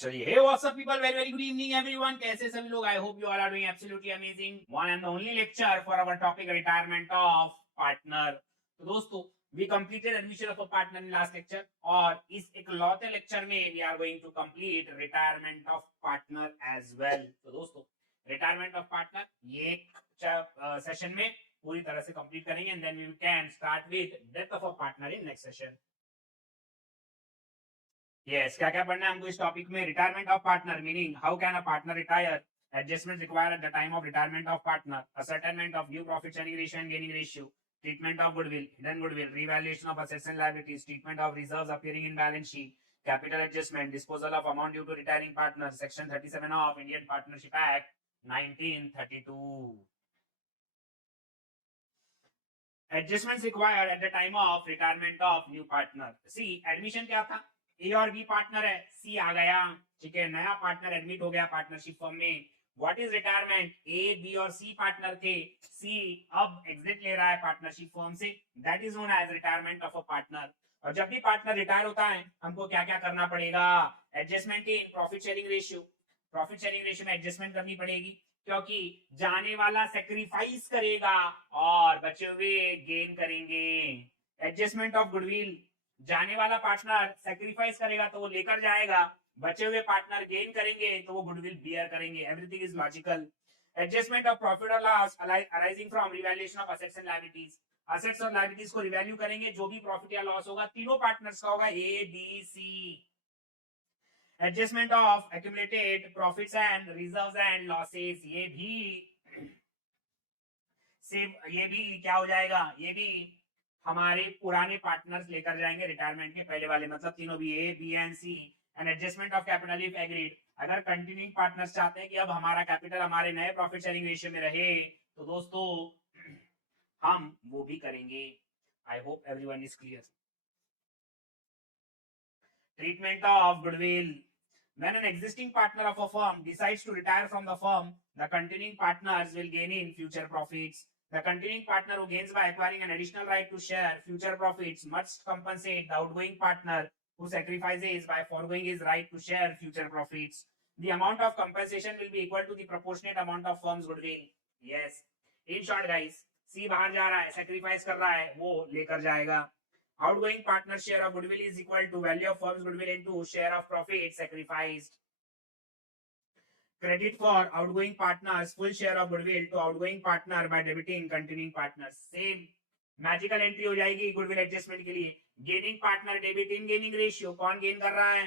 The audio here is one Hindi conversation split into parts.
चलिए, hey what's up people, very very good evening everyone. कैसे सभी लोग? I hope you all are doing absolutely amazing. One and the only lecture for our topic retirement of partner. तो दोस्तों, we completed admission of a partner in last lecture और इस इकलौते लेक्चर में we are going to complete retirement of partner as well. तो दोस्तों, retirement of partner ये सेशन में पूरी तरह से कंप्लीट करेंगे and then we can start with death of a partner in next session. Yes, क्या क्या पढ़ना है हमको इस टॉपिक में? Retirement of partner meaning how can a partner retire, adjustment required at the time of retirement of partner, ascertainment of new profit sharing ratio and gaining ratio, treatment of goodwill, hidden goodwill, revaluation of assets and liabilities, treatment of reserves appearing in balance sheet, capital adjustment, disposal of amount due to retiring partner, section 37 of Indian partnership act 1932. Adjustments required at the time of retirement of new partner. See, admission क्या था? ए और बी पार्टनर है, सी आ गया, ठीक है, नया पार्टनर एडमिट हो गया पार्टनरशिप फर्म में. What is retirement? A B और सी पार्टनर थे, सी अब एग्जिट ले रहा है पार्टनरशिप फर्म से, that is known as retirement of a partner. और जब भी पार्टनर रिटायर होता है हमको क्या क्या करना पड़ेगा? Adjustment in profit sharing ratio, profit sharing ratio में एडजस्टमेंट करनी पड़ेगी क्योंकि जाने वाला सेक्रीफाइस करेगा और बचे हुए गेन करेंगे. एडजस्टमेंट ऑफ गुडविल, जाने वाला पार्टनर सेक्रीफाइस करेगा तो वो लेकर जाएगा, बचे हुए पार्टनर गेन करेंगे तो वो गुडविल बियर करेंगे. Everything is logical. Adjustment of profit और loss arising from revaluation of assets and liabilities, assets और लायबिलिटीज को रिवैल्यू करेंगे, जो भी प्रॉफिट या लॉस होगा तीनों पार्टनर्स का होगा, A B C. Adjustment of accumulated profits and reserves and losses, ये भी क्या हो जाएगा? ये भी हमारे पुराने पार्टनर्स लेकर जाएंगे रिटायरमेंट के पहले वाले, मतलब तीनों भी, A B and C. And adjustment of capital if agreed, अगर कंटिन्यूइंग पार्टनर्स चाहते हैं कि अब हमारा कैपिटल हमारे नए प्रॉफिट शेयरिंग रेशियो में रहे तो दोस्तों हम वो भी करेंगे. I hope everyone is clear. Treatment of goodwill, when an existing partner of a firm decides to retire from the firm, the continuing partners will gain in future profits. The continuing partner who gains by acquiring an additional right to share future profits must compensate the outgoing partner who sacrifices by foregoing his right to share future profits. The amount of compensation will be equal to the proportionate amount of firm's goodwill. Yes. In short, guys, C बाहर जा रहा है, sacrifice कर रहा है, वो लेकर जाएगा. Outgoing partner share of goodwill is equal to value of firm's goodwill into share of profit sacrificed. Credit for outgoing partners full share of goodwill to outgoing partner by debiting continuing partners. Same magical entry हो जाएगी गुडविल एडजस्टमेंट के लिए. Gaining partner debit in gaining ratio, कौन गेन कर रहा है?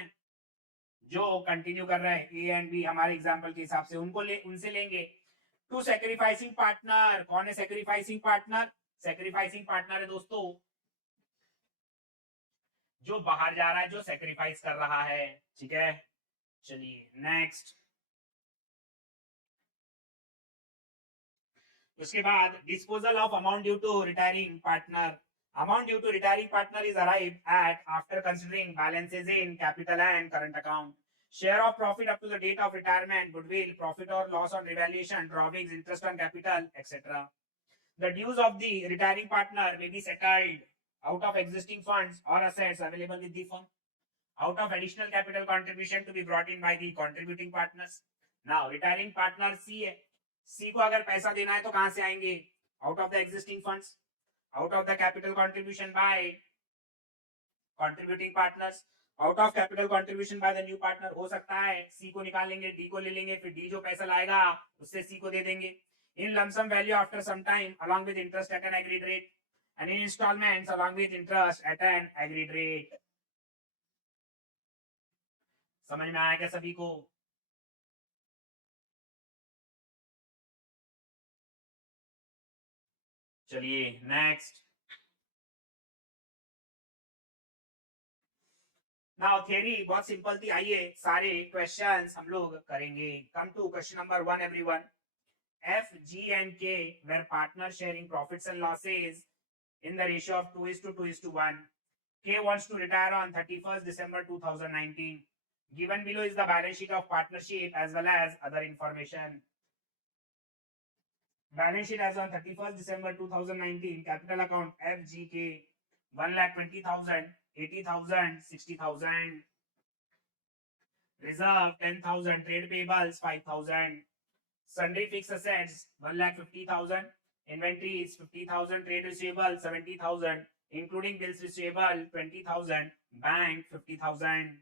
जो कंटिन्यू कर रहा है. ए एंड बी हमारे एग्जांपल के हिसाब से उनसे लेंगे. टू सैक्रिफाइसिंग पार्टनर, कौन है सैक्रिफाइसिंग पार्टनर? सैक्रिफाइसिंग पार्टनर है दोस्तों जो बाहर जा रहा है, जो सेक्रीफाइस कर रहा है, ठीक है. चलिए नेक्स्ट. उसके बाद disposal of amount due to retiring partner. Amount due to retiring partner is arrived at after considering balances in capital and current account. Share of profit up to the date of retirement, goodwill, profit or loss on revaluation, drawings, interest on capital, etc. The dues of the retiring partner may be settled out of existing funds or assets available with the firm, out of additional capital contribution to be brought in by the contributing partners. Now, retiring partner C है. C को अगर पैसा देना है तो कहां से आएंगे? Out of the existing funds, out of the capital contribution by contributing partners, out of capital contribution by the new partner. हो सकता है C को निकाल लेंगे, D को ले लेंगे, फिर D जो पैसा लाएगा उससे C को दे देंगे. In lump sum value after some time along with interest at an agreed rate, and in installments along with interest at an agreed rate. समझ में आया क्या सभी को? चलिए नेक्स्ट. नाउ थियरी बहुत सिंपल थी, आइए सारे क्वेश्चंस हम लोग करेंगे. Come to question number 1 everyone. F, G and K were partner sharing profits and losses in the ratio of 2:2:1. K wants to retire on 31st December 2019. Given below is the balance sheet of partnership as well as other information. Balance sheet as on 31st December 2019. Capital account FGK 1,20,000, 80,000, 60,000. Reserve 10,000, trade payables 5,000, sundry fixed assets 1,50,000, inventories 50,000, trade receivable 70,000, including bills receivable 20,000, bank 50,000.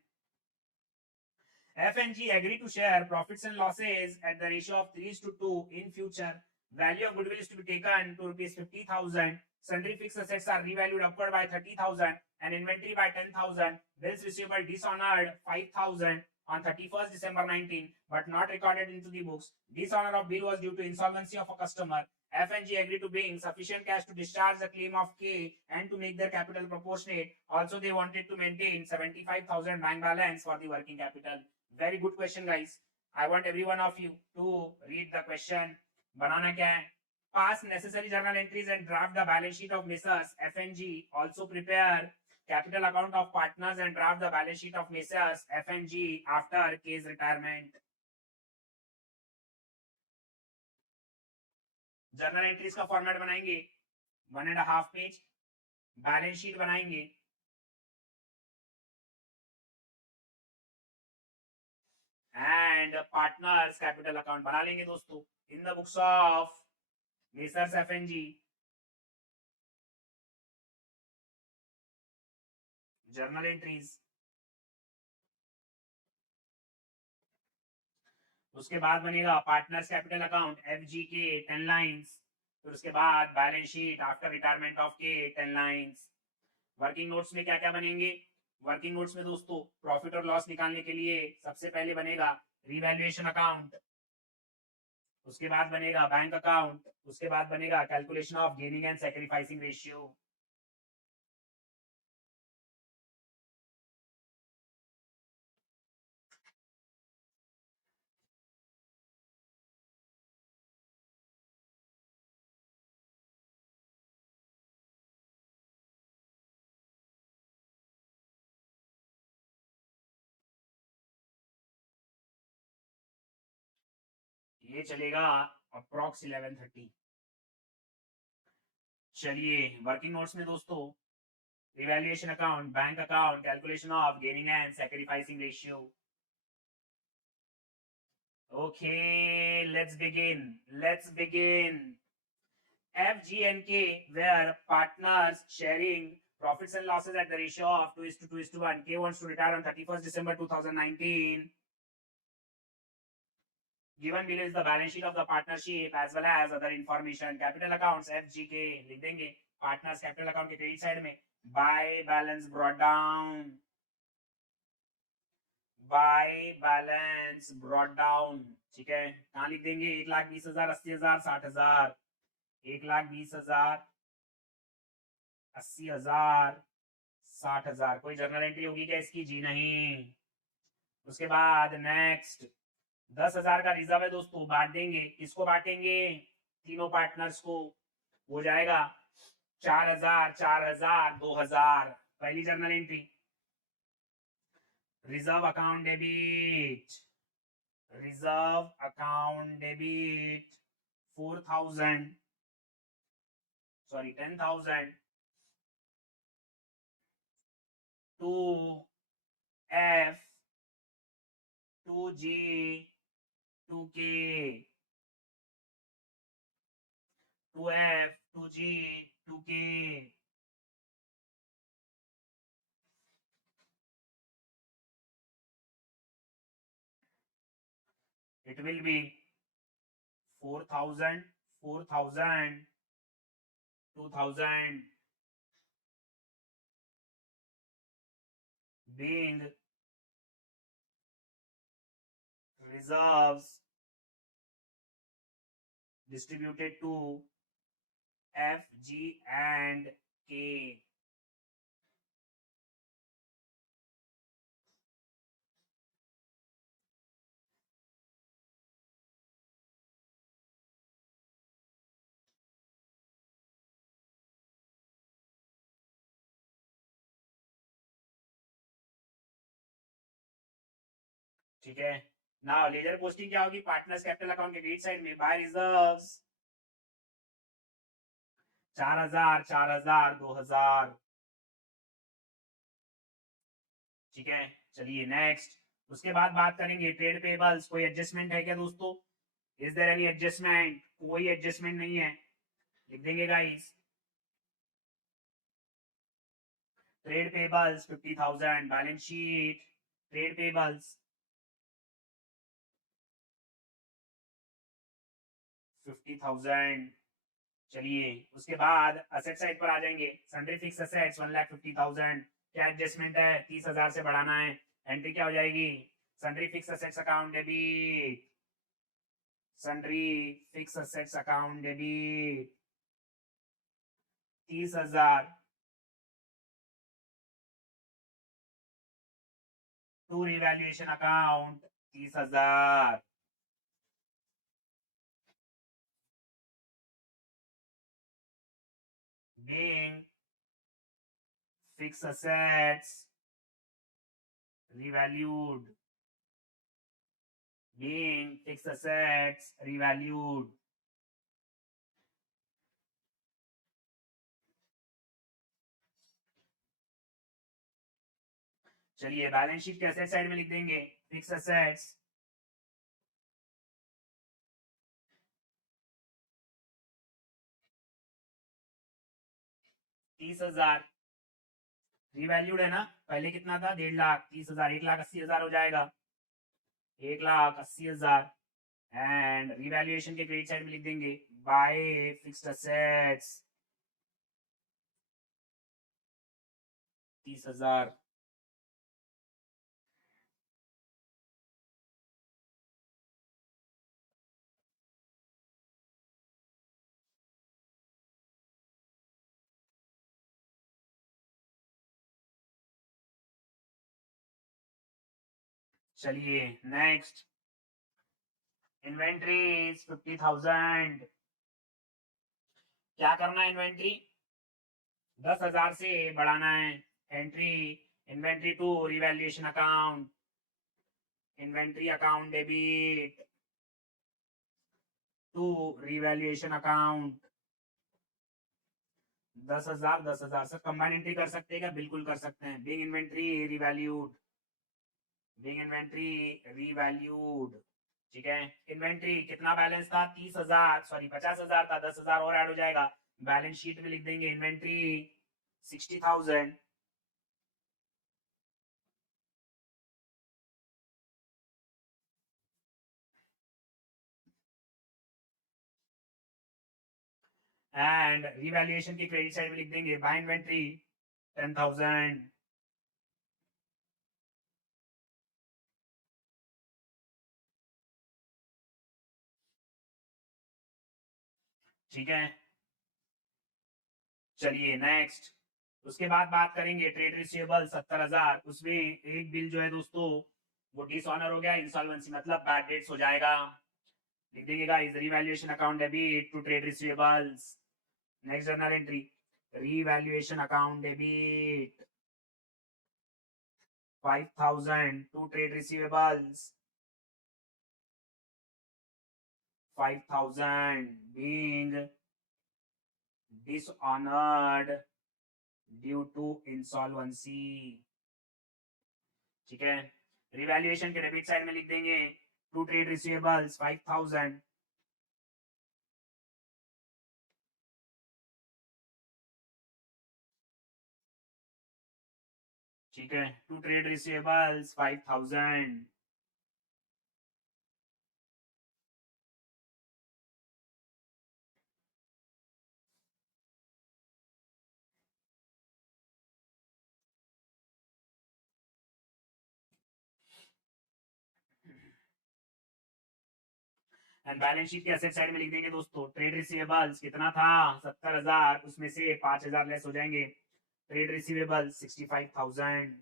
F&G agreed to share profits and losses at the ratio of 3:2 in future. Value of goodwill is to be taken to rupees 50,000. Sundry fixed assets are revalued upward by 30,000 and inventory by 10,000. Bills receivable dishonored 5,000 on 31st December 19, but not recorded into the books. Dishonor of bill was due to insolvency of a customer. F&G agreed to bring sufficient cash to discharge the claim of K and to make their capital proportionate. Also, they wanted to maintain 75,000 bank balance for the working capital. Very good question, guys. I want every one of you to read the question. बनाना क्या है? Pass necessary journal entries and draft the balance sheet of Messrs. F&G. Also prepare capital account of partners and draft the balance sheet of Messrs. F&G after K's retirement. Journal entries का फॉर्मेट बनाएंगे 1.5 पेज. बैलेंस शीट बनाएंगे एंड पार्टनर्स कैपिटल अकाउंट बना लेंगे दोस्तों in the books of messrs FNG. Journal entries. उसके बाद बनेगा पार्टनर्स कैपिटल अकाउंट एफजी के 10 लाइंस. फिर उसके बाद balance sheet after retirement of के 10 लाइंस. वर्किंग नोट्स में क्या क्या बनेंगे? वर्किंग नोट्स में दोस्तों प्रॉफिट और लॉस निकालने के लिए सबसे पहले बनेगा रिवैल्यूएशन अकाउंट. उसके बाद बनेगा बैंक अकाउंट. उसके बाद बनेगा calculation of gaining and sacrificing ratio. ये चलेगा अप्रॉक्स 11:30. चलिए वर्किंग नोट्स में दोस्तों revaluation account, bank account, calculation of gaining and sacrificing ratio. Okay, let's begin. FG&K were partners sharing profits and losses at the ratio of 2:2:1. K wants to retire on 31st December 2019. Given below is the balance sheet of the partnership as well as other information. Capital accounts FGK लिख देंगे. Partners capital account के credit side में by balance brought down. ठीक है. कहाँ लिख देंगे? 1,20,000, 80,000, 60,000. 1,20,000, 80,000, 60,000. कोई जर्नल एंट्री होगी क्या इसकी? जी नहीं. उसके बाद नेक्स्ट 10,000 का रिजर्व है दोस्तों. बांट देंगे. किसको बांटेंगे? तीनों पार्टनर्स को. हो जाएगा 4,000, 4,000, 2,000. पहली journal entry. Reserve account debit. 4,000, sorry 10,000 to F, 2G, 2K, 2F, 2G, 2K. It will be 4,000, 4,000, 2,000 being reserves distributed to F, G and K. ठीक है. नाउ लेजर पोस्टिंग क्या होगी? पार्टनर्स कैपिटल अकाउंट के क्रेडिट साइड में बाय रिजर्व्स 4,000, 4,000, 2,000. ठीक है. चलिए नेक्स्ट उसके बाद बात करेंगे ट्रेड पेबल्स। कोई एडजस्टमेंट है क्या दोस्तों? Is there any adjustment? कोई एडजस्टमेंट नहीं है, लिख देंगे guys. Trade payables 50,000, balance sheet trade payables 50,000। चलिए उसके बाद असेट साइड पर आ जाएंगे। Sundry fix assets 1,50,000। क्या एडजस्टमेंट है? 30,000 से बढ़ाना है। एंट्री क्या हो जाएगी? Sundry fix assets account debit, sundry fix assets account debit 30,000 to revaluation account 30,000। being fixed assets revalued, being fixed assets revalued। चलिए बैलेंस शीट के एसेट साइड में लिख देंगे फिक्स असेट्स 30,000। रिवैल्यूड है ना, पहले कितना था? 1.5 लाख। 30,000 1,80,000 हो जाएगा, 1,80,000। एंड रिवैल्यूएशन के क्रेडिट साइड में लिख देंगे बाय फिक्स्ड असेट्स 30,000। चलिए नेक्स्ट, इन्वेंट्रीज 50,000। क्या करना है? इन्वेंट्री 10,000 से बढ़ाना है। Entry inventory to revaluation account, inventory account debit to revaluation account 10,000 10,000। Sir combine entry कर सकते हैं क्या? बिल्कुल कर सकते हैं। Being inventory revalued, being inventory revalued. ठीक है, इन्वेंट्री कितना बैलेंस था? 30,000, सॉरी 50,000 था, 10,000 और ऐड हो जाएगा। बैलेंस शीट में लिख देंगे इन्वेंट्री 60,000। एंड रिवैल्यूएशन की क्रेडिट साइड में लिख देंगे बाय इन्वेंट्री 10,000। ठीक है, चलिए नेक्स्ट। उसके बाद बात करेंगे ट्रेड रिसीवेबल 70,000। उसमें एक बिल जो है दोस्तों वो डिसऑनर हो गया, इंसॉल्वेंसी मतलब बैड डेट्स हो जाएगा। लिख देंगे guys revaluation account debit to trade receivables. Next journal entry revaluation account debit 5,000 to trade receivables 5,000 being dishonored due to insolvency। ठीक है, रिवैल्यूएशन के डेबिट साइड में लिख देंगे टू ट्रेड रिसीवेबल्स 5,000। ठीक है, to trade receivables 5,000। And balance sheet के एसेट साइड में लिख देंगे दोस्तों ट्रेड रिसीवेबल्स कितना था? 70,000, उसमें से 5,000 लेस हो जाएंगे। Trade receivable 65,000।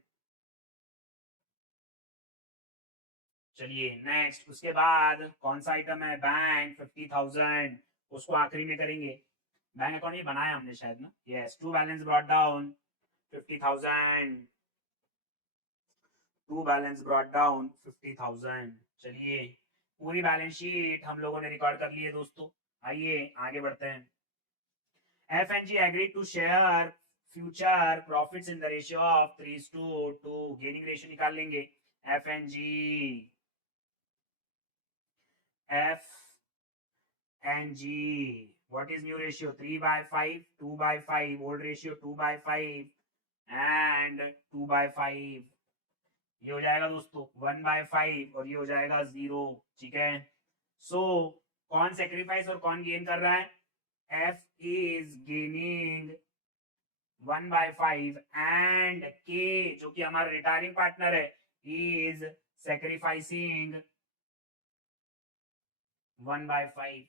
चलिए नेक्स्ट, उसके बाद कौन सा आइटम है? बैंक 50,000, उसको आखिरी में करेंगे। बैंक अकाउंट ये बनाया हमने शायद ना, yes. To balance brought down 50,000, to balance brought down 50,000। चलिए पूरी बैलेंस शीट हम लोगों ने रिकॉर्ड कर ली है दोस्तों। आइए आगे बढ़ते हैं। F and G agree to share future profits in the ratio of 3:2। Gaining ratio निकाल लेंगे। F and G, F and G, what is new ratio? 3/5, 2/5, old ratio 2/5 and 2/5। ये हो जाएगा दोस्तों 1/5 और ये हो जाएगा 0। ठीक है, सो कौन सेक्रीफाइस और कौन गेन कर रहा है? एफ इज गेनिंग 1/5 एंड के जो कि हमारा रिटायरिंग पार्टनर है इज सेक्रीफाइसिंग 1/5।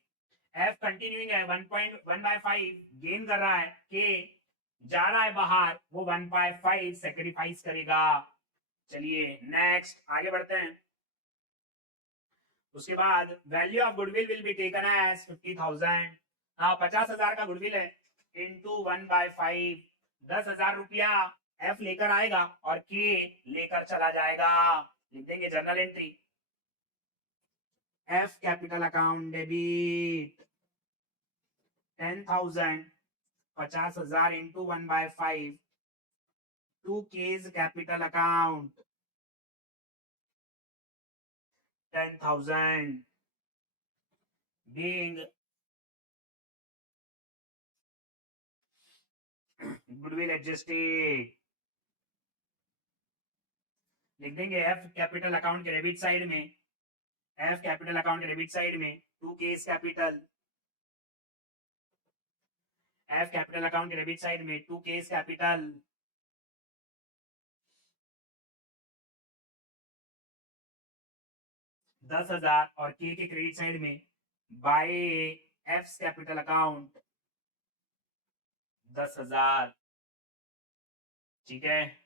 एफ कंटिन्यूइंग है, 1.1/5 गेन कर रहा है, के जा रहा है बाहर, वो 1/5 सेक्रीफाइस करेगा। चलिए नेक्स्ट आगे बढ़ते हैं। उसके बाद value of goodwill will be taken as 50,000। हाँ 50,000 का गुडविल है इंटू 1/5, 10,000 रुपया एफ लेकर आएगा और के लेकर चला जाएगा। लिख देंगे journal entry, F capital account debit 10,000, 50,000 into 1/5 to K's capital account 10,000 being goodwill adjusted. लिख देंगे एफ कैपिटल अकाउंट के डेबिट साइड में, एफ कैपिटल अकाउंट के डेबिट साइड में to K's capital, F capital account के डेबिट साइड में टू केस कैपिटल 10,000 और के क्रेडिट साइड में बाय एफ कैपिटल अकाउंट 10,000। ठीक है,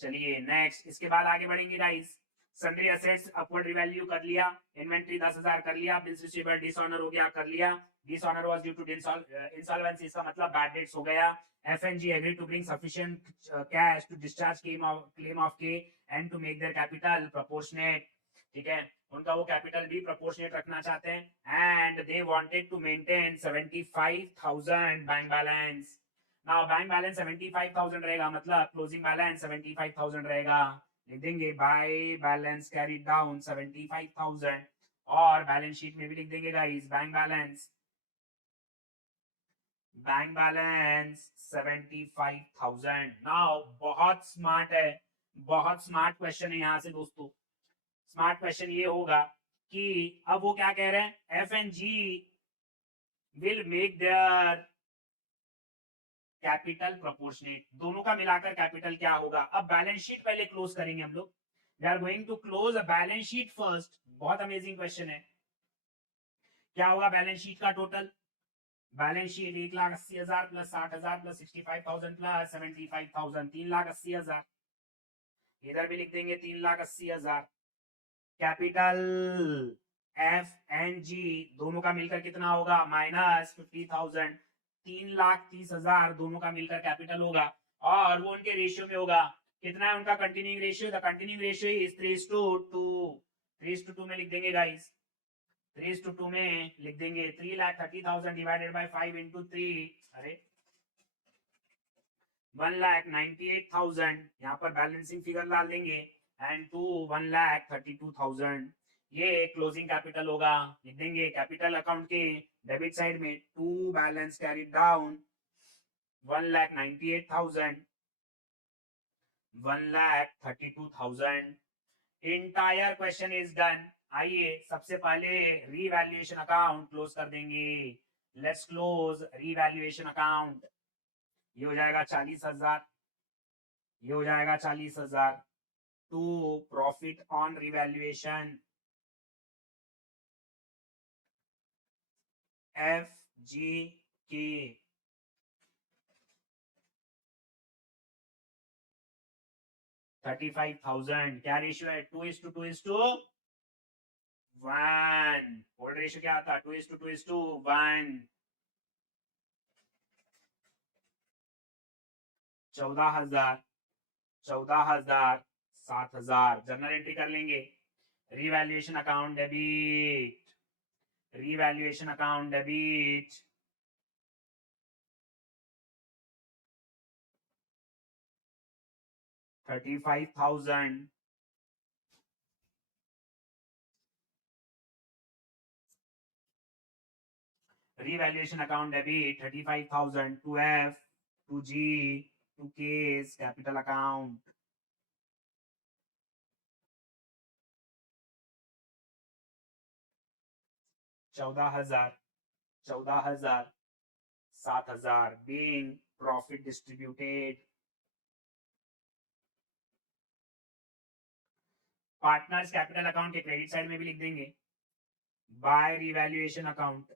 चलिए नेक्स्ट इसके बाद आगे बढ़ेंगे guys. Sundry assets upward revalue कर लिया, इन्वेंट्री 10,000 कर लिया, बिल्स रिसीवेबल डिसऑनर हो गया कर लिया, dishonour was due to insolvency, इसका मतलब बैड डेट्स हो गया। F and G agree to bring sufficient cash to discharge claim of के and to make their capital proportionate. ठीक है, उनका वो कैपिटल भी प्रोपोर्शनेट रखना चाहते हैं and they wanted to maintain 75,000 bank balance. Now bank balance 75,000 रहेगा, मतलब क्लोजिंग बैलेंस 75,000 रहेगा। लिख देंगे बाय बैलेंस कैरीड डाउन 75,000 और बैलेंस शीट में भी लिख देंगे गाइस बैंक बैलेंस 75,000। नाउ बहुत स्मार्ट है, बहुत स्मार्ट क्वेश्चन है यहाँ से दोस्तों। स्मार्ट क्वेश्चन ये होगा कि अब वो क्या कह रहे हैं, F and G will make their capital proportionate, दोनों का मिलाकर कैपिटल क्या होगा। अब बैलेंस शीट पहले क्लोज करेंगे हम लोग, we are going to close a balance sheet first. बहुत अमेजिंग क्वेश्चन है। क्या होगा बैलेंस शीट का टोटल? Balance sheet 1,80,000 plus 60,000 plus 65,000 plus 75,000, 3,80,000। इधर भी लिख देंगे 3,80,000। कैपिटल एफ एंड जी दोनों का मिलकर कितना होगा? माइनस 50,000। 3,30,000 दोनों का मिलकर कैपिटल होगा और वो उनके रेशियो में होगा। कितना है उनका continuing ratio? The continuing ratio is 3:2। 3:2 में लिख देंगे गाइस, 3:2 में लिख देंगे 3,30,000 डिवाइडेड बाय 5 इंटू 3, अरे 1,98,000। यहाँ पर बैलेंसिंग फिगर डाल देंगे एंड टू 1,32,000। ये क्लोजिंग कैपिटल होगा। लिख देंगे कैपिटल अकाउंट के डेबिट साइड में to balance carried down 1,98,000, 1,32,000। Entire question is done. आइए सबसे पहले रीवैल्यूएशन अकाउंट क्लोज कर देंगे। Let's close revaluation account. ये हो जाएगा 40,000, ये हो जाएगा 40,000 to profit on revaluation F G K 35,000। क्या रेशियो है? 2:2:1। ओल्ड रेशियो क्या आता? 2:2:1। 14,000, 14,000, 7,000। जर्नल एंट्री कर लेंगे। Revaluation account debit, revaluation account debit 35,000 revaluation account debit 35,000 to F, to G, to K's capital account. चौदह हजार 7,000 being profit distributed. Partners capital account के क्रेडिट साइड में भी लिख देंगे बाय रिवैल्यूएशन अकाउंट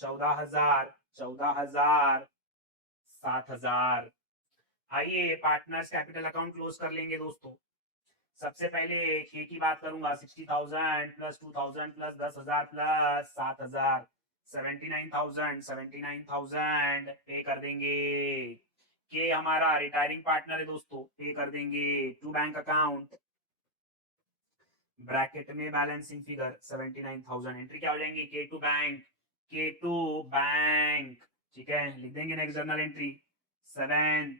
14,000 7,000. आइए पार्टनर्स कैपिटल अकाउंट क्लोज कर लेंगे दोस्तों. सबसे पहले के की बात करूंगा 60,000 प्लस 2,000 प्लस 10,000 प्लस 7,000 79,000 पे कर देंगे. के हमारा रिटायरिंग पार्टनर है दोस्तों, पे कर देंगे टू बैंक अकाउंट ब्रैकेट में बैलेंसिंग फिगर 79,000. एंट्री क्या हो जाएंगी के टू बैंक. ठीक है, लिख देंगे next journal entry 7th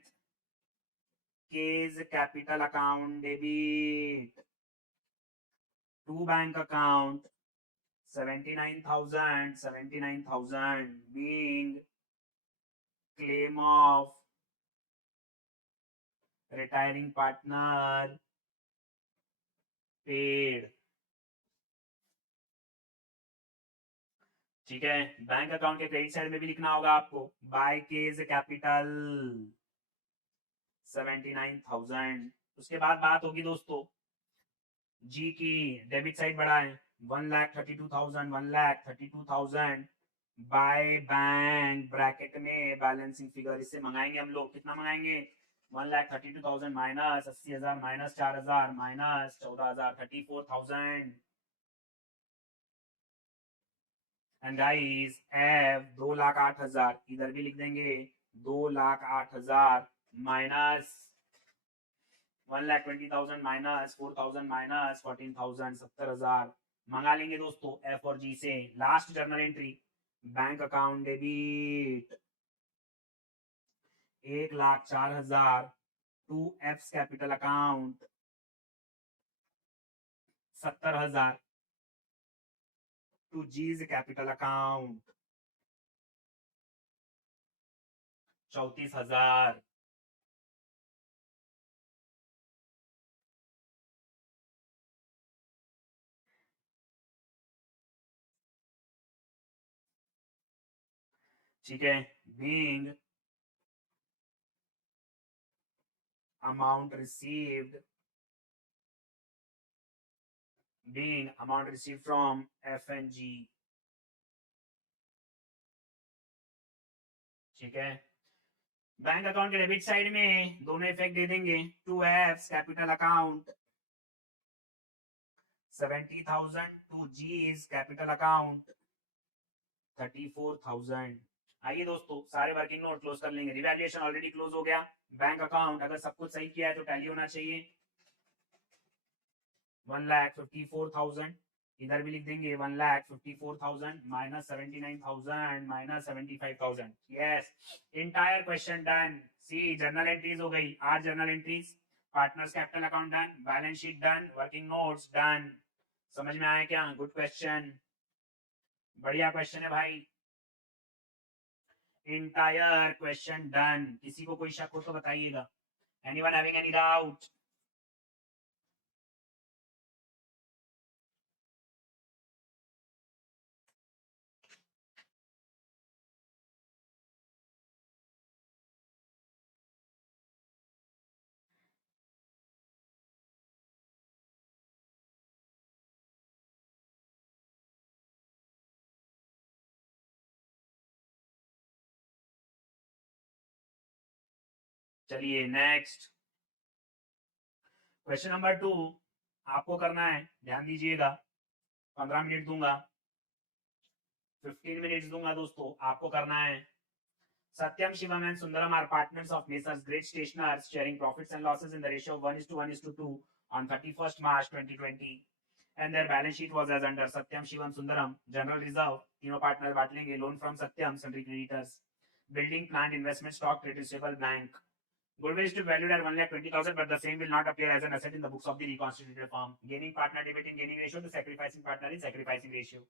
K's capital account debit to bank account 79,000 being claim of retiring partner paid. ठीक है, बैंक अकाउंट के क्रेडिट साइड में भी लिखना होगा आपको बाय केज कैपिटल 79,000. उसके बाद बात होगी दोस्तों जी की. डेबिट साइड बढ़ा है 1,32,000 बाय बैंक ब्रैकेट में बैलेंसिंग फिगर. इससे मंगाएंगे हम लोग, कितना मंगाएंगे 1,32,000 minus 80,000 minus 4,000 minus 14,000 34,000. And guys F 2,08,000 इधर भी लिख देंगे 2,08,000 माइनस 1,20,000 माइनस 4,000 माइनस 14,000 70,000 मंगा लेंगे दोस्तों एफ और जी से. Last journal entry bank account debit 1,04,000 to F capital account 70,000 to G's capital account 34,000. ठीक है, being amount received from F and G. ठीक है, बैंक अकाउंट के डेबिट साइड में दोनों इफेक्ट दे देंगे to F capital account 70,000 to G's capital account 34,000. आइए दोस्तों सारे वर्किंग नोट क्लोज कर लेंगे. रिवैल्यूएशन ऑलरेडी क्लोज हो गया. बैंक अकाउंट अगर सब कुछ सही किया है तो टैली होना चाहिए 1,54,000. इधर भी लिख देंगे 1,54,000 minus 79,000 minus 75,000. Yes, entire question done. See journal entries हो गई 8 journal entries. Partners capital account done, balance sheet done, working notes done. समझ में आया क्या? गुड क्वेश्चन, बढ़िया क्वेश्चन है भाई. Entire question done. किसी को कोई शक हो तो बताइएगा. Anyone having any doubt? चलिए नेक्स्ट क्वेश्चन नंबर 2 आपको करना है. ध्यान दीजिएगा, 15 मिनट दूंगा, 15 मिनट्स दूंगा दोस्तों. आपको करना है. Satyam, Shivam and Sundaram are partners of Messrs Great Stationers, sharing profits and losses in the ratio of 1:1:2 on 31st March 2020. And their balance sheet was as under. Satyam, Shivam, Sundaram, general reserve, तीनों पार्टनर बांट लेंगे. Loan from Satyam, sundry creditors, building, plant, investment, stock, trade receivable, bank. Goodwill is valued at 1,20,000, but the same will not appear as an asset in the books of the reconstituted firm. Gaining partner debiting gaining ratio, the sacrificing partner in sacrificing ratio.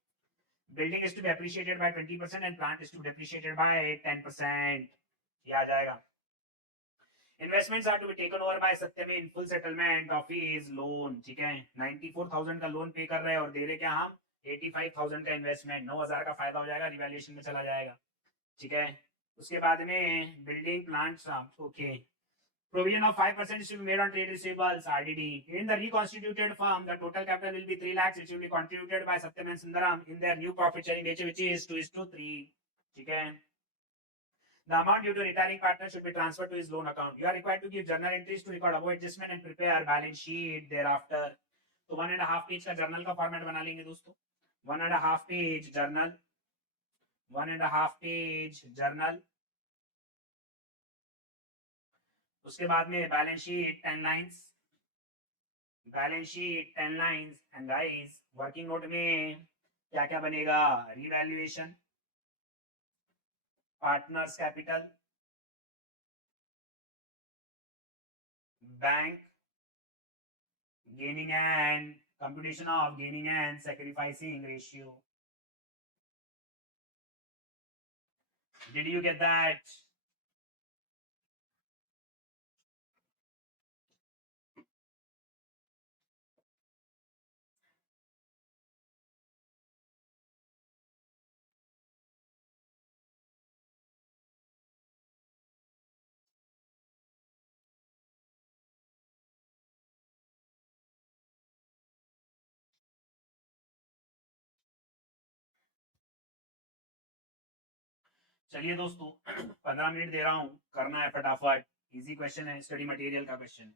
Building is to be appreciated by 20% and plant is to be depreciated by 10%. ये आ जाएगा. Investments are to be taken over by Satyam in full settlement of his loan. ठीक है, 94,000 का लोन पे कर रहे हैं और दे रहे क्या हम 85,000 का इन्वेस्टमेंट, 9,000 का फायदा हो जाएगा, रिवैल्यूएशन में चला जाएगा. ठीक है, उसके बाद में building plants. Okay, provision of 5% is to be made on trade receivables RDD. In the reconstituted firm, the total capital will be 3 lakhs, which will be contributed by Satyam and Sundaram in their new profit sharing ratio, which is 2:3. ठीक है, the amount due to retiring partner should be transferred to his loan account. You are required to give journal entries to record above adjustment and prepare balance sheet thereafter. तो 1.5 पेज का जर्नल का फॉर्मेट बना लेंगे दोस्तों. 1.5 पेज जर्नल, 1.5 पेज जर्नल. उसके बाद में balance sheet 10 lines, balance sheet 10 lines. And guys working note में क्या क्या बनेगा? Revaluation, partners capital, bank, gaining and computation of gaining and sacrificing ratio. Did you get that? चलिए दोस्तों 15 मिनट दे रहा हूं, करना है फटाफट. इजी क्वेश्चन है, स्टडी मटेरियल का question.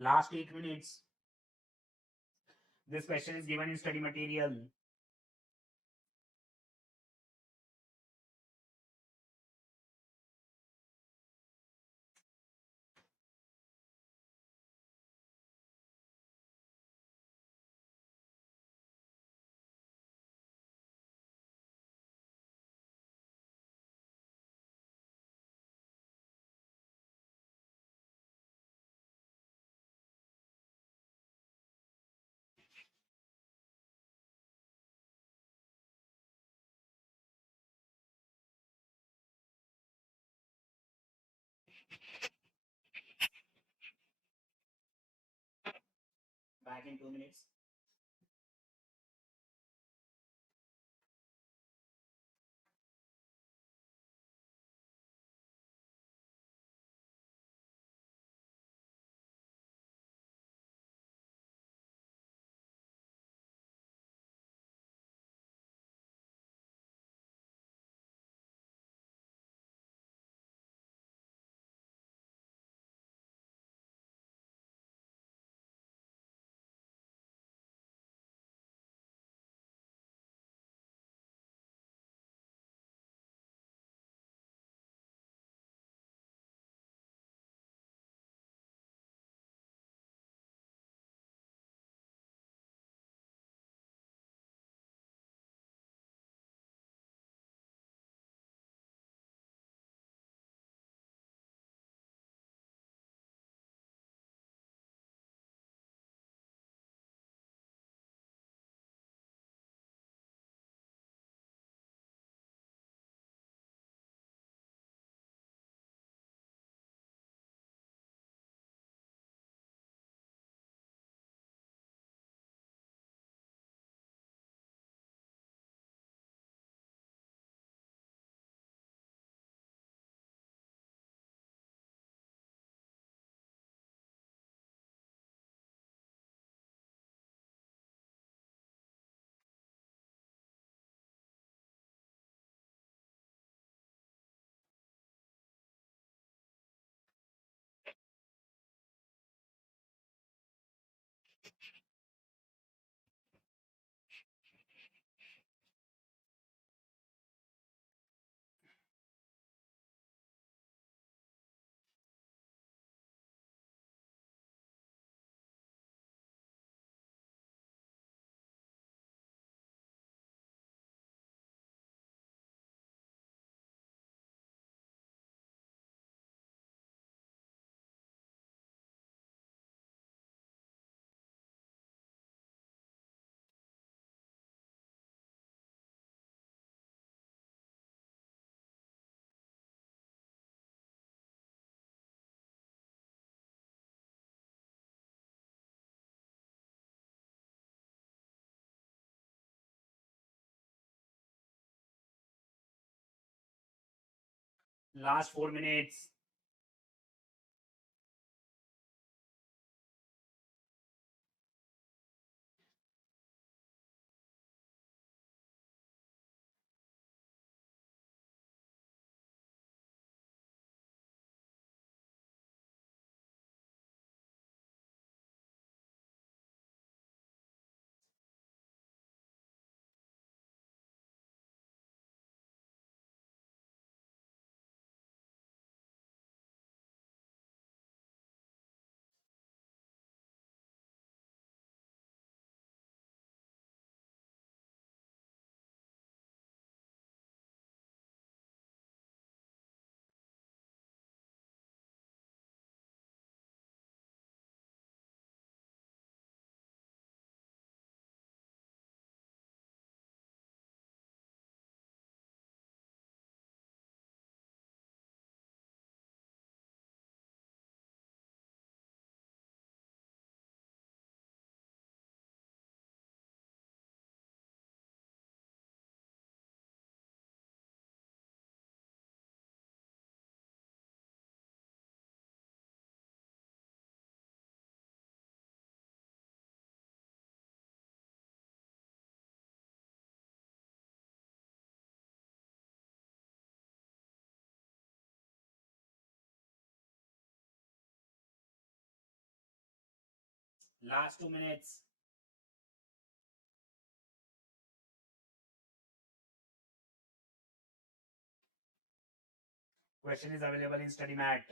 Last 8 minutes. This question is given in study material. Back in 2 minutes. Last 4 minutes. Last 2 minutes. Question is available in study mat.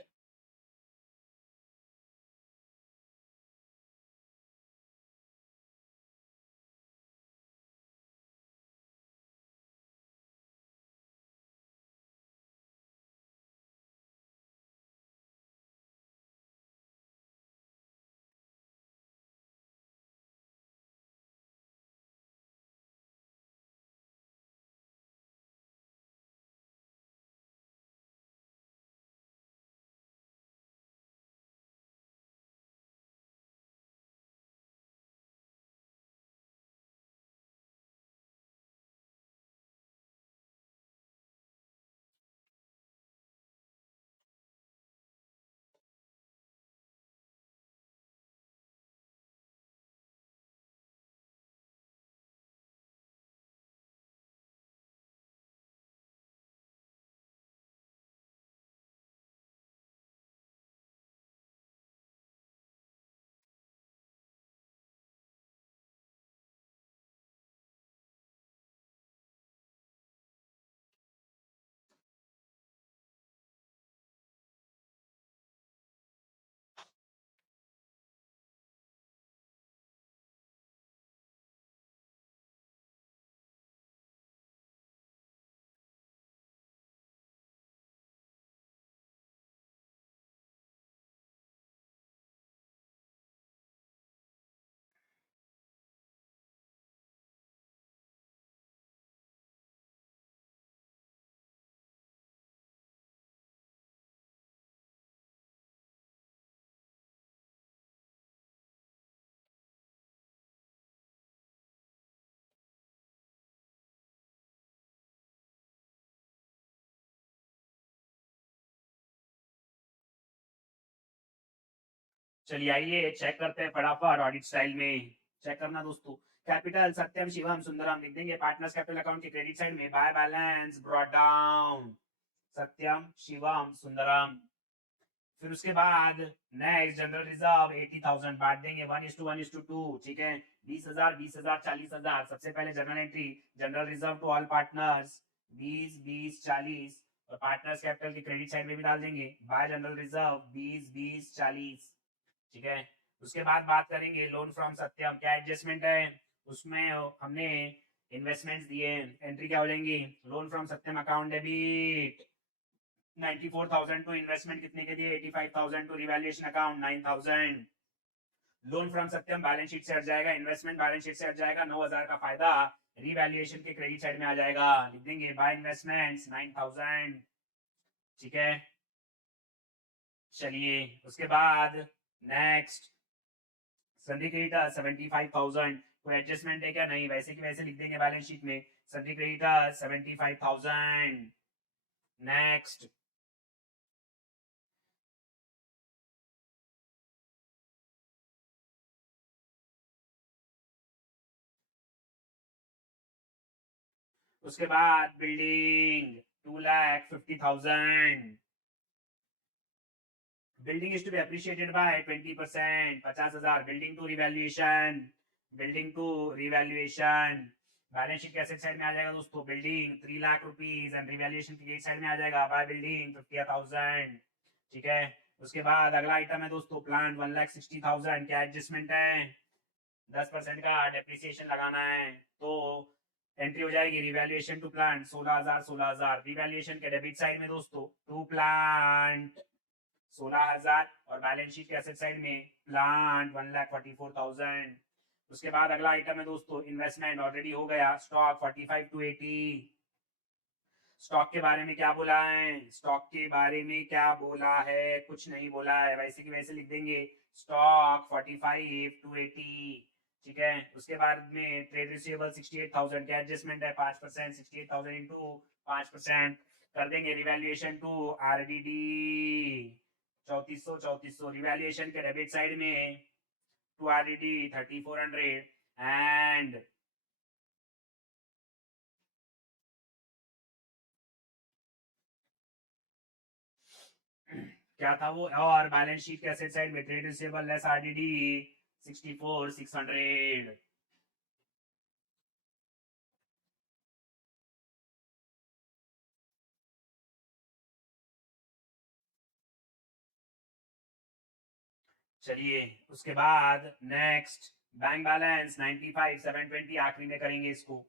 चलिए आइए चेक करते हैं फटाफट ऑडिट स्टाइल में। चेक करना दोस्तों। कैपिटल सत्यम शिवम सुंदरम लिख देंगे पार्टनर्स कैपिटल अकाउंट के क्रेडिट साइड में बाय बैलेंस ब्रॉट डाउन सत्यम शिवम सुंदरम। फिर उसके बाद नेक्स्ट जनरल रिजर्व 80,000 बांट देंगे 1:1:2। ठीक है 20,000 20,000 40,000। सबसे पहले general entry general reserve to all partners 20 20 40 और पार्टनर्स कैपिटल की क्रेडिट साइड में भी डाल देंगे बाय जनरल रिजर्व 20 20 40। ठीक है उसके बाद बात करेंगे लोन फ्रॉम सत्यम क्या एडजस्टमेंट है उसमें हमने इन्वेस्टमेंट्स दिए एंट्री क्या हो जाएंगी loan from Satyam account debit 94,000 to investment कितने के दिए 85,000 to revaluation account 9,000। Loan from Satyam balance sheet से हट जाएगा इन्वेस्टमेंट बैलेंस शीट से हट जाएगा 9,000 का फायदा रिवैल्यूएशन के क्रेडिट साइड में आ जाएगा लिख देंगे बाय इन्वेस्टमेंट्स 9,000। ठीक है चलिए उसके बाद नेक्स्ट सन्डी क्रेडिटर 75,000 कोई एडजस्टमेंट है क्या नहीं वैसे की वैसे लिख देंगे बैलेंस शीट में सन्डी क्रेडिटर 75,000। नेक्स्ट उसके बाद building 2,50,000 building is to be appreciated by 20% 50,000 building to revaluation balance sheet के एसेट साइड में आ जाएगा दोस्तों building 3 lakh rupees and revaluation की क्रेडिट साइड में आ जाएगा बाय बिल्डिंग 50,000। ठीक है उसके बाद अगला आइटम है दोस्तों प्लांट 1,60,000 क्या एडजस्टमेंट है 10% का डेप्रिसिएशन लगाना है तो एंट्री हो जाएगी रिवैल्यूएशन टू प्लांट 16,000 16,000 रिवैल्यूएशन के डेबिट साइड में दोस्तों टू प्लांट 16,000 और बैलेंस शीट के एसेट साइड में प्लांट 1,44,000। उसके बाद अगला आइटम है दोस्तों इन्वेस्टमेंट ऑलरेडी हो गया स्टॉक 45 टू 80। स्टॉक के बारे में क्या बोला है स्टॉक के बारे में क्या बोला है कुछ नहीं बोला है वैसे की वैसे लिख देंगे स्टॉक 45 टू 80। ठीक है उसके बाद में ट्रेड रिसीवेबल 68,000 का एडजस्टमेंट है 5% 68,000 इंटू 5% कर देंगे रिवैल्यूएशन टू आरडीडी 3400 रिवैल्यूएशन के डेबिट साइड में टू आरडीडी 3400 एंड क्या था वो और बैलेंस शीट के एसेट साइड में ट्रेड रिसीवेबल लेस आरडीडी 64,600. चलिए उसके बाद नेक्स्ट बैंक बैलेंस 95,720 आखिरी में करेंगे इसको.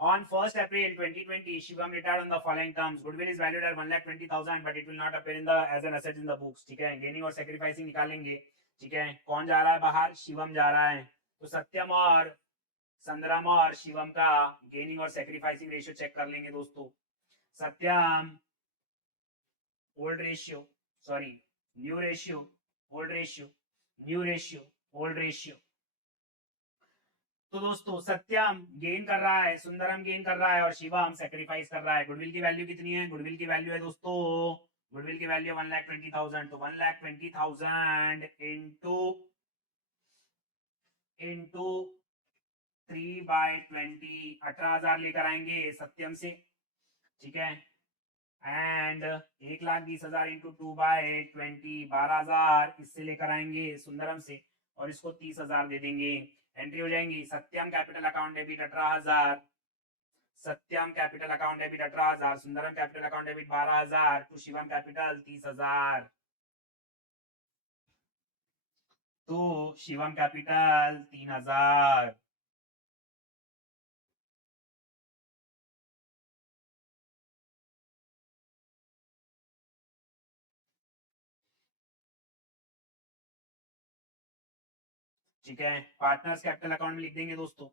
On 1st April 2020, Shivam retired on the following terms. Goodwill is valued at 1,20,000, but it will not appear in the as an asset in the books. ठीक है, गेनिंग और सैक्रिफाइसिंग निकालेंगे. ठीक है, कौन जा रहा है बाहर? शिवम जा रहा है. तो सत्यम और संदरम और शिवम का गेनिंग और सैक्रिफाइसिंग रेशियो चेक कर लेंगे दोस्तों. Satyam old ratio, sorry new ratio, old ratio, new ratio, old ratio. तो दोस्तों सत्यम गेन कर रहा है, सुंदरम गेन कर रहा है और शिवम सैक्रिफाइस कर रहा है. गुडविल की वैल्यू कितनी है? गुडविल की वैल्यू है दोस्तों, गुडविल की वैल्यू 1,20,000. तो 1,20,000 इंटू 3/20, 18,000 लेकर आएंगे सत्यम से. ठीक है, एंड 1,20,000 इंटू 2/20, 12,000 इससे लेकर आएंगे सुंदरम से और इसको 30,000 दे देंगे. एंट्री हो जाएंगी. Satyam capital account debit 18,000, Satyam capital account debit 18,000, Sundaram capital account debit 12,000 to Shivam capital 30,000. तो शिवम कैपिटल 3,000. ठीक है, पार्टनर्स कैपिटल अकाउंट में लिख देंगे दोस्तों.